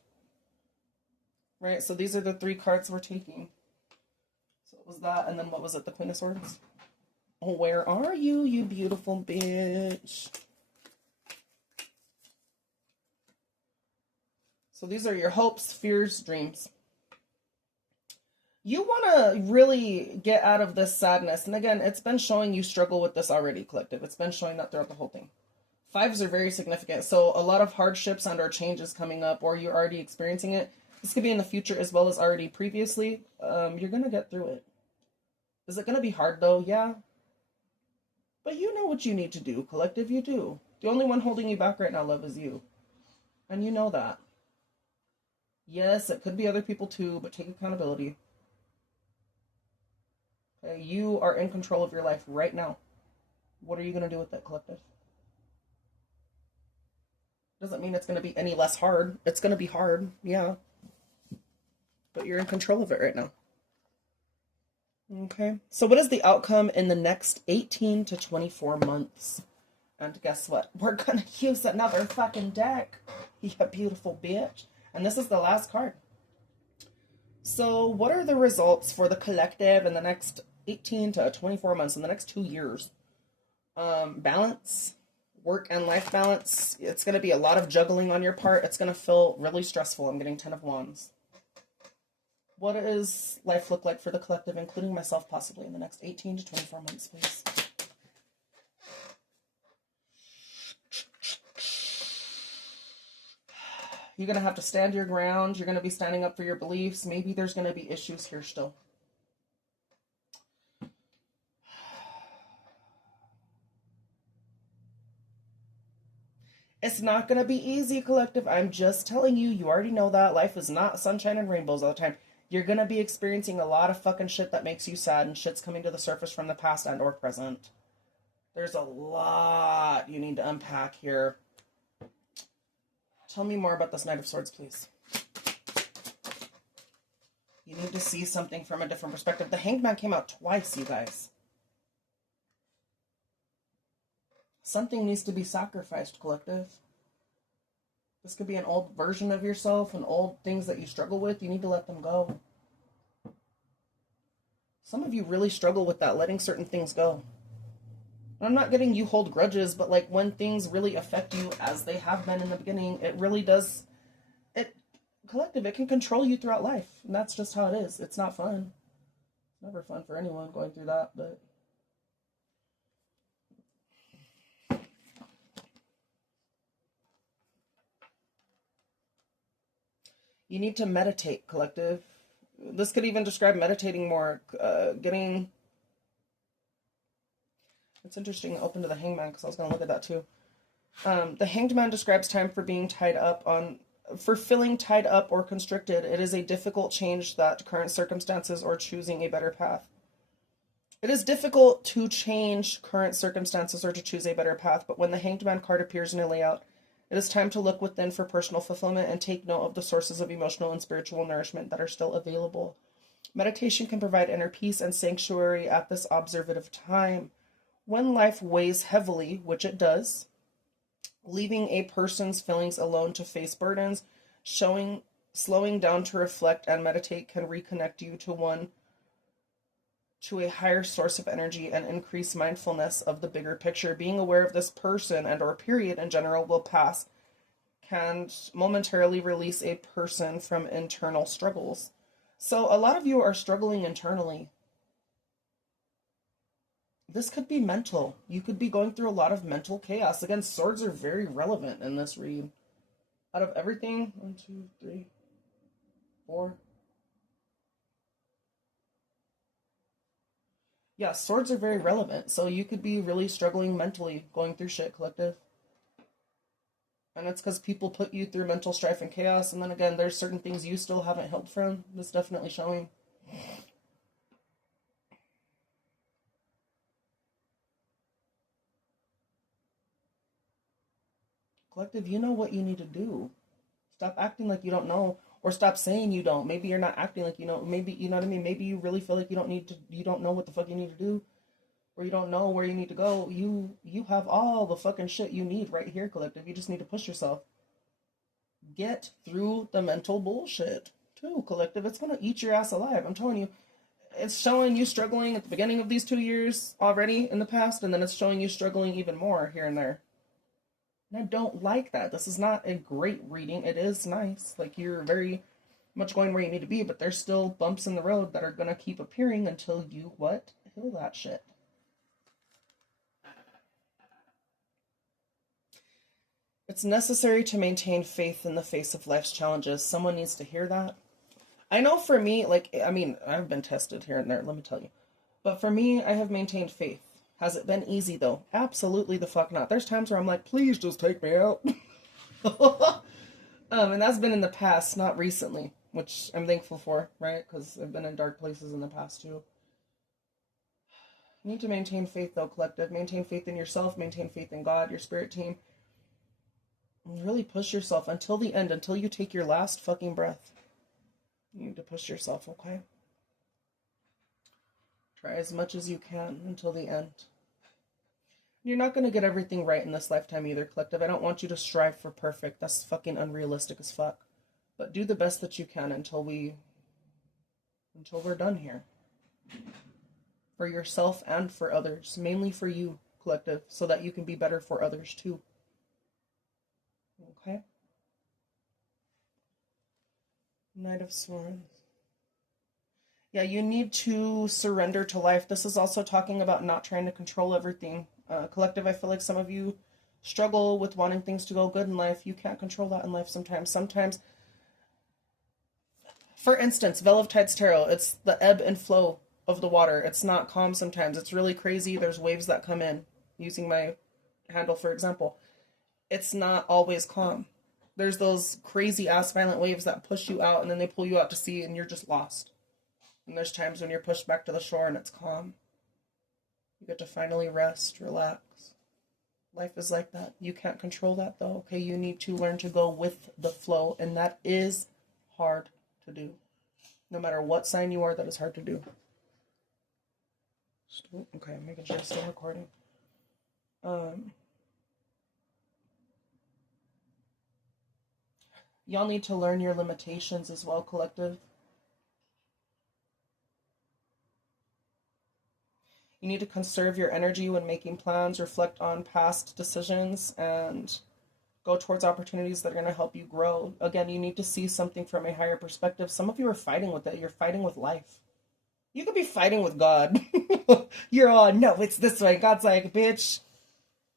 Right? So these are the 3 cards we're taking. So what was that? And then what was it? The Queen of Swords? Oh, where are you, you beautiful bitch? So these are your hopes, fears, dreams. You want to really get out of this sadness. And again, it's been showing you struggle with this already, collective. It's been showing that throughout the whole thing. 5s are very significant. So a lot of hardships and or changes coming up, or you're already experiencing it. This could be in the future as well as already previously. You're going to get through it. Is it going to be hard though? Yeah. But you know what you need to do, collective. You do. The only one holding you back right now, love, is you. And you know that. Yes, it could be other people too, but take accountability. Okay, you are in control of your life right now. What are you going to do with that, collective? Doesn't mean it's going to be any less hard. It's going to be hard, yeah. But you're in control of it right now. Okay, so what is the outcome in the next 18 to 24 months? And guess what? We're going to use another fucking deck. You beautiful bitch. And this is the last card. So what are the results for the collective in the next 18 to 24 months, in the next 2 years? Balance, work and life balance. It's going to be a lot of juggling on your part. It's going to feel really stressful. I'm getting 10 of Wands. What does life look like for the collective, including myself possibly, in the next 18 to 24 months, please? You're going to have to stand your ground. You're going to be standing up for your beliefs. Maybe there's going to be issues here still. It's not going to be easy, collective. I'm just telling you. You already know that. Life is not sunshine and rainbows all the time. You're going to be experiencing a lot of fucking shit that makes you sad, and shit's coming to the surface from the past and or present. There's a lot you need to unpack here. Tell me more about this Knight of Swords, please. You need need to see something from a different perspective. The Hanged Man came out twice, you guys. Something needs to be sacrificed, collective. This could be an old version of yourself, and old things that you struggle with. You need to let them go. Some of you really struggle with that, letting certain things go. I'm not getting you hold grudges, but like when things really affect you as they have been in the beginning, it really does. Collective, it can control you throughout life. And that's just how it is. It's not fun. It's never fun for anyone going through that, but you need to meditate, collective. This could even describe meditating more, getting... It's interesting, open to the Hangman, because I was going to look at that too. The Hanged Man describes time for being tied up for feeling tied up or constricted. It is a difficult change that current circumstances or choosing a better path. It is difficult to change current circumstances or to choose a better path, but when the Hanged Man card appears in a layout, it is time to look within for personal fulfillment and take note of the sources of emotional and spiritual nourishment that are still available. Meditation can provide inner peace and sanctuary at this observative time. When life weighs heavily, which it does, leaving a person's feelings alone to face burdens, slowing down to reflect and meditate can reconnect you to a higher source of energy and increase mindfulness of the bigger picture. Being aware of this person and or period in general will pass, can momentarily release a person from internal struggles. So a lot of you are struggling internally. This could be mental. You could be going through a lot of mental chaos. Again, swords are very relevant in this read. Out of everything, 1, 2, 3, 4. Yeah, swords are very relevant. So you could be really struggling mentally, going through shit, collective. And it's because people put you through mental strife and chaos. And then again, there's certain things you still haven't healed from. That's definitely showing. Collective, you know what you need to do. Stop acting like you don't know, or stop saying you don't. Maybe you're not acting like you know. Maybe, you know what I mean? Maybe you really feel like you don't know what the fuck you need to do, or you don't know where you need to go. You have all the fucking shit you need right here, collective. You just need to push yourself. Get through the mental bullshit, too, collective. It's gonna eat your ass alive. I'm telling you. It's showing you struggling at the beginning of these 2 years already in the past, and then it's showing you struggling even more here and there. And I don't like that. This is not a great reading. It is nice. Like, you're very much going where you need to be, but there's still bumps in the road that are going to keep appearing until you, what? Heal that shit. It's necessary to maintain faith in the face of life's challenges. Someone needs to hear that. I know for me, like, I mean, I've been tested here and there, let me tell you. But for me, I have maintained faith. Has it been easy, though? Absolutely the fuck not. There's times where I'm like, please just take me out. And that's been in the past, not recently, which I'm thankful for, right? Because I've been in dark places in the past, too. You need to maintain faith, though, collective. Maintain faith in yourself. Maintain faith in God, your spirit team. And really push yourself until the end, until you take your last fucking breath. You need to push yourself, okay? Try as much as you can until the end. You're not going to get everything right in this lifetime either, collective. I don't want you to strive for perfect. That's fucking unrealistic as fuck. But do the best that you can until we're done here. For yourself and for others. Mainly for you, collective, so that you can be better for others too. Okay? Knight of Swords. Yeah, you need to surrender to life. This is also talking about not trying to control everything. Collective, I feel like some of you struggle with wanting things to go good in life. You can't control that in life sometimes. Sometimes, for instance, Veil of Tides Tarot, it's the ebb and flow of the water. It's not calm sometimes. It's really crazy. There's waves that come in. Using my handle, for example. It's not always calm. There's those crazy-ass violent waves that push you out, and then they pull you out to sea, and you're just lost. And there's times when you're pushed back to the shore, and it's calm. You get to finally rest, relax. Life is like that. You can't control that, though, okay? You need to learn to go with the flow, and that is hard to do. No matter what sign you are, that is hard to do. Okay, I'm making sure I'm still recording. Y'all need to learn your limitations as well, collective. You need to conserve your energy when making plans, reflect on past decisions, and go towards opportunities that are going to help you grow. Again, you need to see something from a higher perspective. Some of you are fighting with it. You're fighting with life. You could be fighting with God. You're all, no, it's this way. God's like, bitch,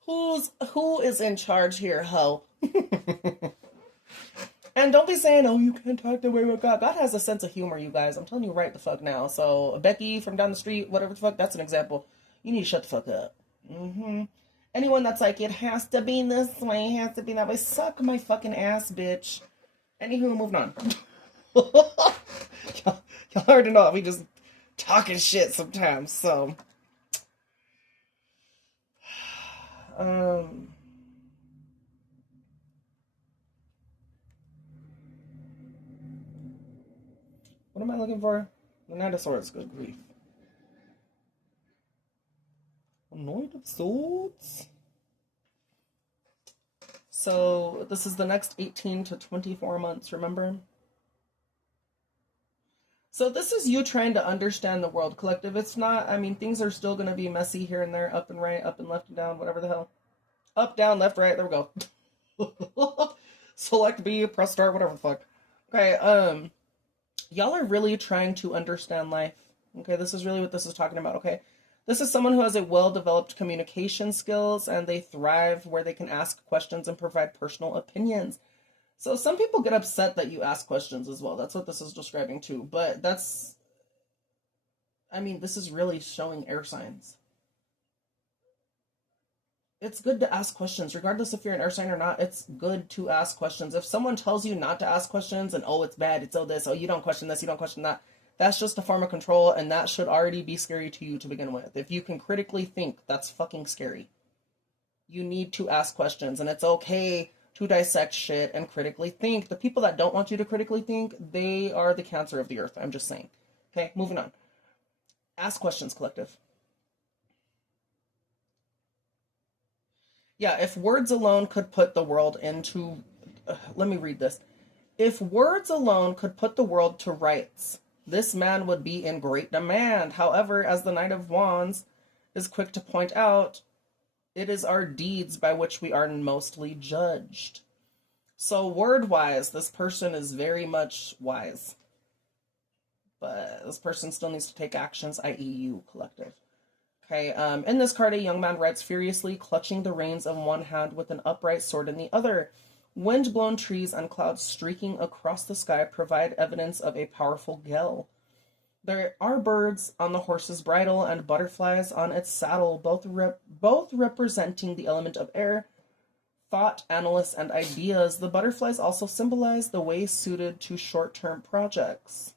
who is in charge here, ho? And don't be saying, oh, you can't talk the way with God. God has a sense of humor, you guys. I'm telling you right the fuck now. So Becky from down the street, whatever the fuck, that's an example. You need to shut the fuck up. Anyone that's like, it has to be this way, it has to be that way, suck my fucking ass, bitch. Anywho, moving on. Y'all already know we just talking shit sometimes, so. What am I looking for? The Knight of Swords, good grief. Knight of Swords? So, this is the next 18 to 24 months, remember? So this is you trying to understand the world, collective. It's not, I mean, things are still going to be messy here and there, up and right, up and left and down, whatever the hell. Up, down, left, right, there we go. Select B, press start, whatever the fuck. Okay, y'all are really trying to understand life. Okay, this is really what this is talking about, okay? This is someone who has a well-developed communication skills, and they thrive where they can ask questions and provide personal opinions. So some people get upset that you ask questions as well. That's what this is describing too. But that's, I mean, this is really showing air signs. It's good to ask questions, regardless if you're an air sign or not. It's good to ask questions. If someone tells you not to ask questions and, oh, it's bad, it's oh this, oh, you don't question this, you don't question that, that's just a form of control, and that should already be scary to you to begin with. If you can critically think, that's fucking scary. You need to ask questions, and it's okay to dissect shit and critically think. The people that don't want you to critically think, they are the cancer of the earth. I'm just saying. Okay, moving on. Ask questions, collective. Yeah, if words alone could put the world into... let me read this. If words alone could put the world to rights, this man would be in great demand. However, as the Knight of Wands is quick to point out, it is our deeds by which we are mostly judged. So word-wise, this person is very much wise. But this person still needs to take actions, i.e. you, collective. Okay, in this card, a young man rides furiously, clutching the reins in one hand with an upright sword in the other. Wind-blown trees and clouds streaking across the sky provide evidence of a powerful gale. There are birds on the horse's bridle and butterflies on its saddle, both representing the element of air, thought, analysis, and ideas. The butterflies also symbolize the way suited to short-term projects.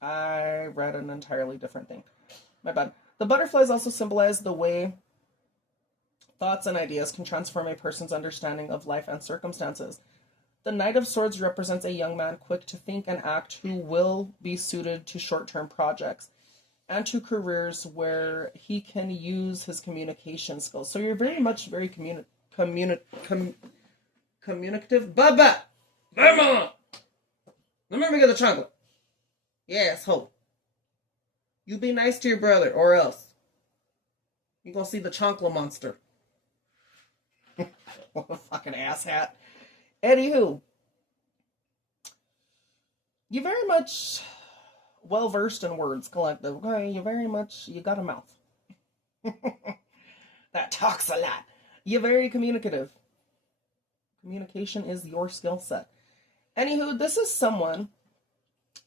I read an entirely different thing. My bad. The butterflies also symbolize the way thoughts and ideas can transform a person's understanding of life and circumstances. The Knight of Swords represents a young man quick to think and act who will be suited to short-term projects and to careers where he can use his communication skills. So you're very much very communicative. Baba! Mama! Let me get the chocolate. Yes, hope. You be nice to your brother, or else you gonna see the chocolate monster. What a fucking asshat. Anywho, you're very much well-versed in words, collective. Okay, you got a mouth. That talks a lot. You're very communicative. Communication is your skill set. Anywho, this is someone,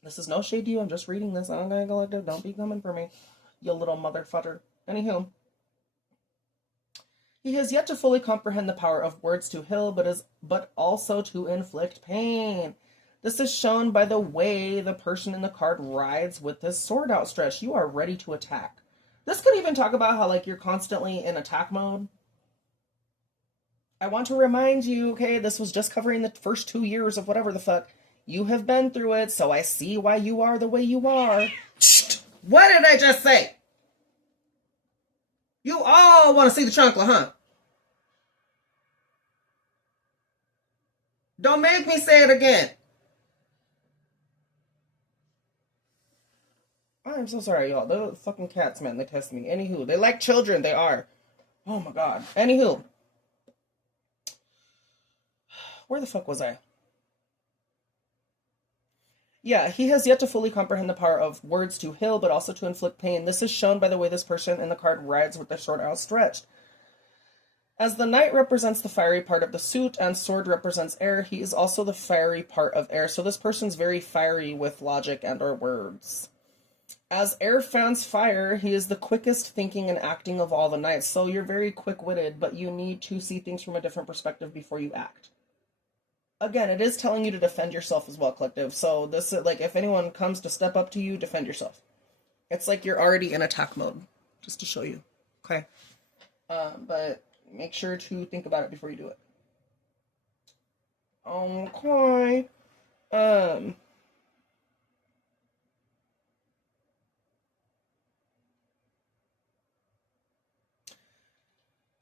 this is no shade to you, I'm just reading this. I'm gonna collective, don't be coming for me, you little motherfucker. Anywho, he has yet to fully comprehend the power of words to heal, but also to inflict pain. This is shown by the way the person in the card rides with this sword outstretched. You are ready to attack. This could even talk about how, like, you're constantly in attack mode. I want to remind you, okay, this was just covering the first 2 years of whatever the fuck. You have been through it, so I see why you are the way you are. What did I just say? You all want to see the chocolate, huh? Don't make me say it again. I'm so sorry, y'all. Those fucking cats, man, they test me. Anywho, they like children, they are. Oh my god. Anywho. Where the fuck was I? Yeah, he has yet to fully comprehend the power of words to heal, but also to inflict pain. This is shown by the way this person in the card rides with their sword outstretched. As the knight represents the fiery part of the suit and sword represents air, he is also the fiery part of air. So this person's very fiery with logic and or words. As air fans fire, he is the quickest thinking and acting of all the knights. So you're very quick-witted, but you need to see things from a different perspective before you act. Again, it is telling you to defend yourself as well, collective. So this, like, if anyone comes to step up to you, defend yourself. It's like you're already in attack mode, just to show you. Okay? But make sure to think about it before you do it. Okay.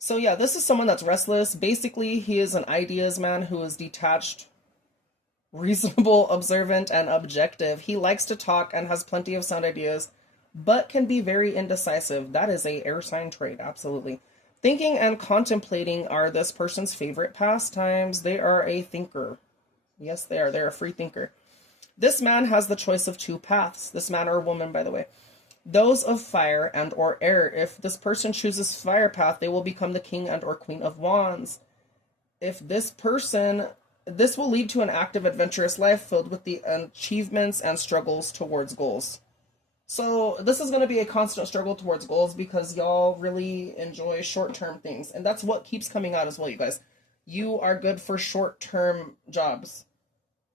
So yeah, this is someone that's restless. Basically, he is an ideas man who is detached, reasonable, observant, and objective. He likes to talk and has plenty of sound ideas, but can be very indecisive. That is a air sign trait, absolutely. Thinking and contemplating are this person's favorite pastimes. They are a thinker. Yes, they are. They're a free thinker. This man has the choice of two paths. This man or woman, by the way. Those of fire and or air. If this person chooses fire path, they will become the king and or queen of wands. If this person, this will lead to an active, adventurous life filled with the achievements and struggles towards goals. So this is going to be a constant struggle towards goals because y'all really enjoy short-term things. And that's what keeps coming out as well, you guys. You are good for short-term jobs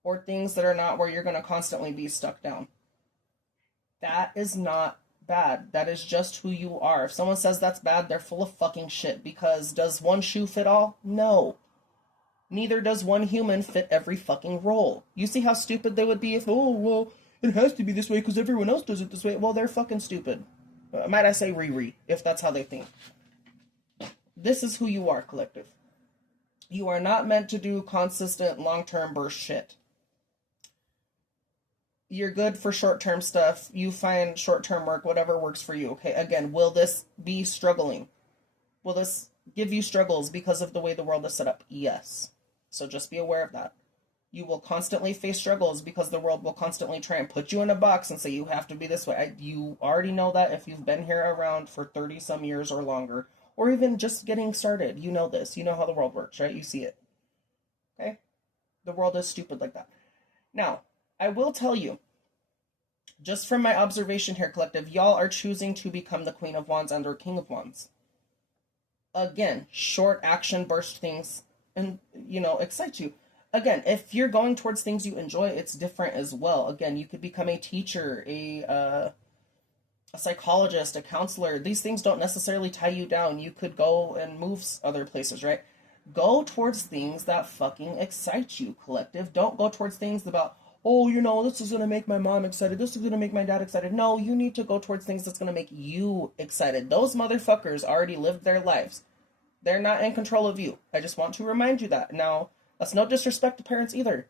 or things that are not where you're going to constantly be stuck down. That is not bad. That is just who you are. If someone says that's bad, they're full of fucking shit. Because does one shoe fit all? No. Neither does one human fit every fucking role. You see how stupid they would be if, oh, well, it has to be this way because everyone else does it this way. Well, they're fucking stupid. Might I say Riri, if that's how they think. This is who you are, collective. You are not meant to do consistent long-term burst shit. You're good for short-term stuff. You find short-term work, whatever works for you. Okay, again, will this be struggling? Will this give you struggles because of the way the world is set up? Yes. So just be aware of that. You will constantly face struggles because the world will constantly try and put you in a box and say you have to be this way. You already know that if you've been here around for 30-some years or longer, or even just getting started. You know this. You know how the world works, right? You see it. Okay? The world is stupid like that. Now, I will tell you, just from my observation here, collective, y'all are choosing to become the Queen of Wands and or King of Wands. Again, short action burst things and, excite you. Again, if you're going towards things you enjoy, it's different as well. Again, you could become a teacher, a psychologist, a counselor. These things don't necessarily tie you down. You could go and move other places, right? Go towards things that fucking excite you, collective. Don't go towards things about, oh, this is going to make my mom excited. This is going to make my dad excited. No, you need to go towards things that's going to make you excited. Those motherfuckers already lived their lives. They're not in control of you. I just want to remind you that. Now, that's no disrespect to parents either.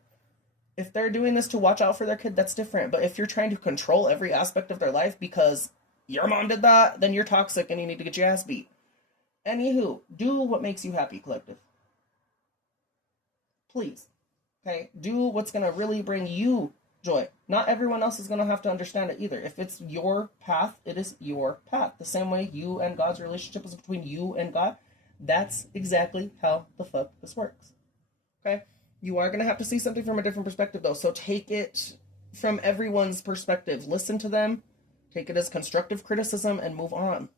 If they're doing this to watch out for their kid, that's different. But if you're trying to control every aspect of their life because your mom did that, then you're toxic and you need to get your ass beat. Anywho, do what makes you happy, collective. Please. Okay? Do what's going to really bring you joy. Not everyone else is going to have to understand it either. If it's your path, it is your path. The same way you and God's relationship is between you and God, that's exactly how the fuck this works. Okay? You are going to have to see something from a different perspective, though. So take it from everyone's perspective. Listen to them. Take it as constructive criticism and move on.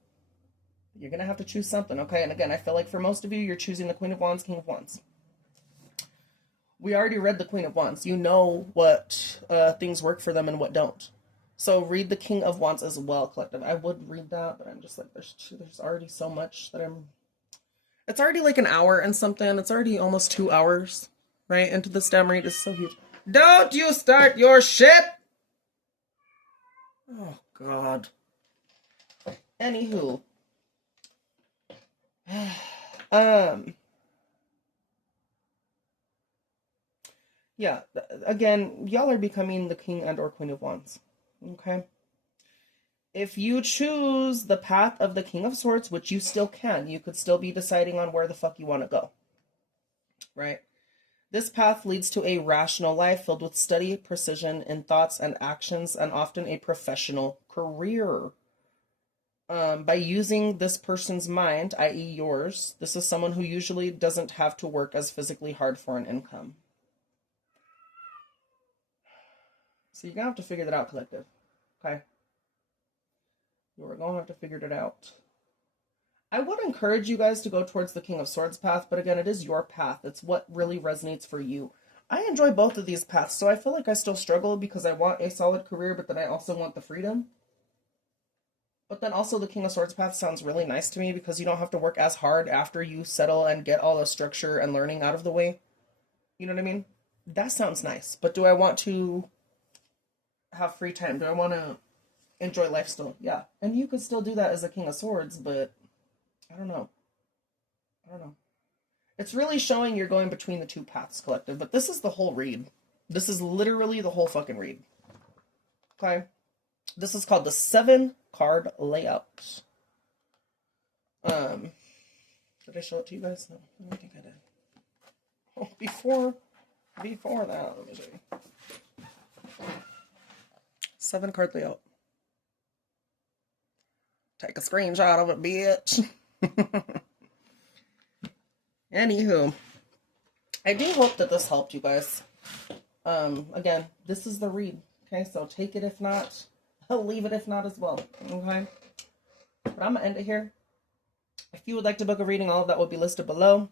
You're going to have to choose something, okay? And again, I feel like for most of you, you're choosing the Queen of Wands, King of Wands. We already read the Queen of Wands. You know what things work for them and what don't. So read the King of Wands as well, collective. I would read that, but I'm just like, there's already so much that It's already like an hour and something. It's already almost 2 hours, right? Into this damn read is so huge. Don't you start your shit! Oh, God. Anywho. Yeah, again, y'all are becoming the king and or queen of wands. Okay? If you choose the path of the king of swords, which you still can, you could still be deciding on where the fuck you want to go. Right? This path leads to a rational life filled with study, precision in thoughts and actions, and often a professional career. By using this person's mind, i.e. yours, this is someone who usually doesn't have to work as physically hard for an income. So you're going to have to figure that out, collective. Okay? You're going to have to figure it out. I would encourage you guys to go towards the King of Swords path, but again, it is your path. It's what really resonates for you. I enjoy both of these paths, so I feel like I still struggle because I want a solid career, but then I also want the freedom. But then also the King of Swords path sounds really nice to me because you don't have to work as hard after you settle and get all the structure and learning out of the way. You know what I mean? That sounds nice. But do I want to have free time? Do I want to enjoy life still? Yeah. And you could still do that as a King of Swords, but I don't know. It's really showing you're going between the two paths, collective, but this is the whole read. This is literally the whole fucking read. Okay? This is called the 7-card layout. Did I show it to you guys? No, I don't think I did. Oh, before that, let me see. 7-card layout. Take a screenshot of it, bitch. Anywho, I do hope that this helped you guys. Again, this is the read. Okay, so take it if not. I'll leave it if not as well. Okay? But I'm going to end it here. If you would like to book a reading, all of that will be listed below.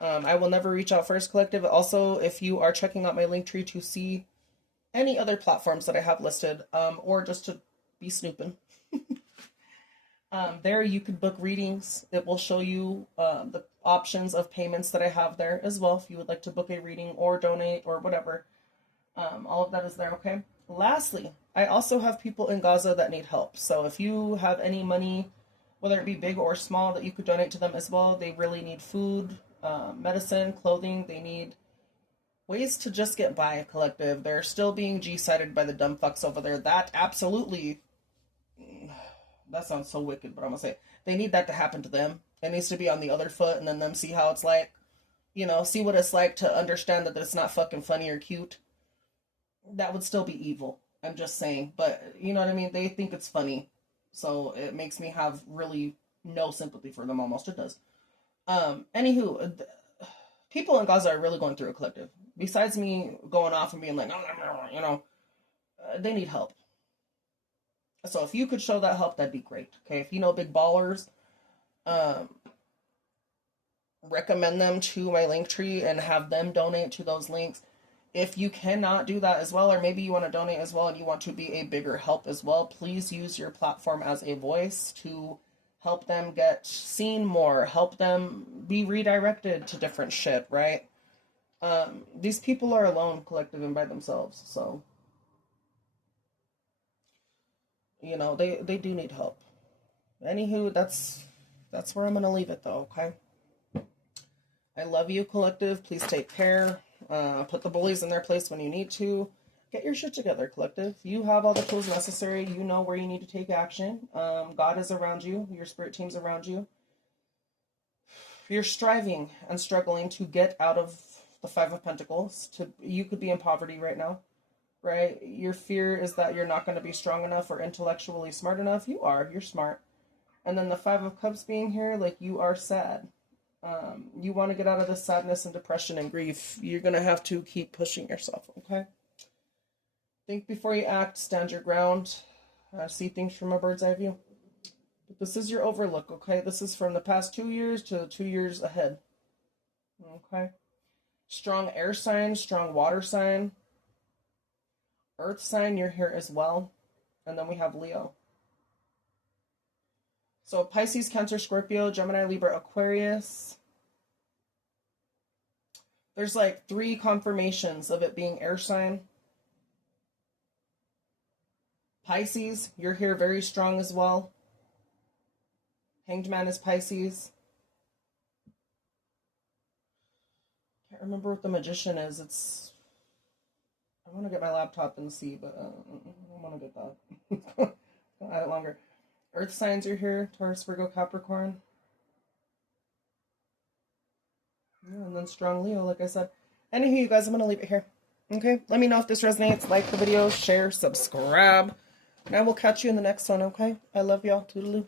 I will never reach out first, collective. Also, if you are checking out my Linktree to see any other platforms that I have listed, or just to be snooping, there you can book readings. It will show you the options of payments that I have there as well, if you would like to book a reading or donate or whatever. All of that is there, okay? Lastly, I also have people in Gaza that need help. So if you have any money, whether it be big or small, that you could donate to them as well. They really need food, medicine, clothing. They need ways to just get by, collective. They're still being G-sided by the dumb fucks over there. That absolutely... That sounds so wicked, but I'm going to say they need that to happen to them. It needs to be on the other foot, and then them see how it's like, you know, see what it's like to understand that it's not fucking funny or cute. That would still be evil. I'm just saying. But, you know what I mean? They think it's funny. So it makes me have really no sympathy for them. Almost it does. Anywho, people in Gaza are really going through a collective. Besides me going off and being like, you know, they need help. So if you could show that help, that'd be great. Okay, if you know big ballers, recommend them to my Linktree and have them donate to those links. If you cannot do that as well, or maybe you want to donate as well and you want to be a bigger help as well, please use your platform as a voice to help them get seen more, help them be redirected to different shit, right? These people are alone, collective, and by themselves, so, you know, they do need help. Anywho, that's where I'm going to leave it, though, okay? I love you, collective. Please take care. Put the bullies in their place when you need to. Get your shit together, collective. You have all the tools necessary. You know where you need to take action. God is around you. Your spirit team's around you. You're striving and struggling to get out of the 5 of Pentacles. You could be in poverty right now, right? Your fear is that you're not going to be strong enough or intellectually smart enough. You are. You're smart. And then the 5 of Cups being here, like, you are sad. You want to get out of this sadness and depression and grief. You're going to have to keep pushing yourself, okay? Think before you act, stand your ground, see things from a bird's eye view. But this is your overlook, okay? This is from the past 2 years to 2 years ahead, okay? Strong air sign, strong water sign, earth sign, you're here as well. And then we have Leo. So Pisces, Cancer, Scorpio, Gemini, Libra, Aquarius. There's like 3 confirmations of it being air sign. Pisces, you're here very strong as well. Hanged Man is Pisces. Can't remember what the Magician is. I want to get my laptop and see, but I want to get that. I'll add it longer. Earth signs are here. Taurus, Virgo, Capricorn. Yeah, and then strong Leo, like I said. Anywho, you guys, I'm going to leave it here. Okay? Let me know if this resonates. Like the video, share, subscribe. And I will catch you in the next one, okay? I love y'all. Toodaloo.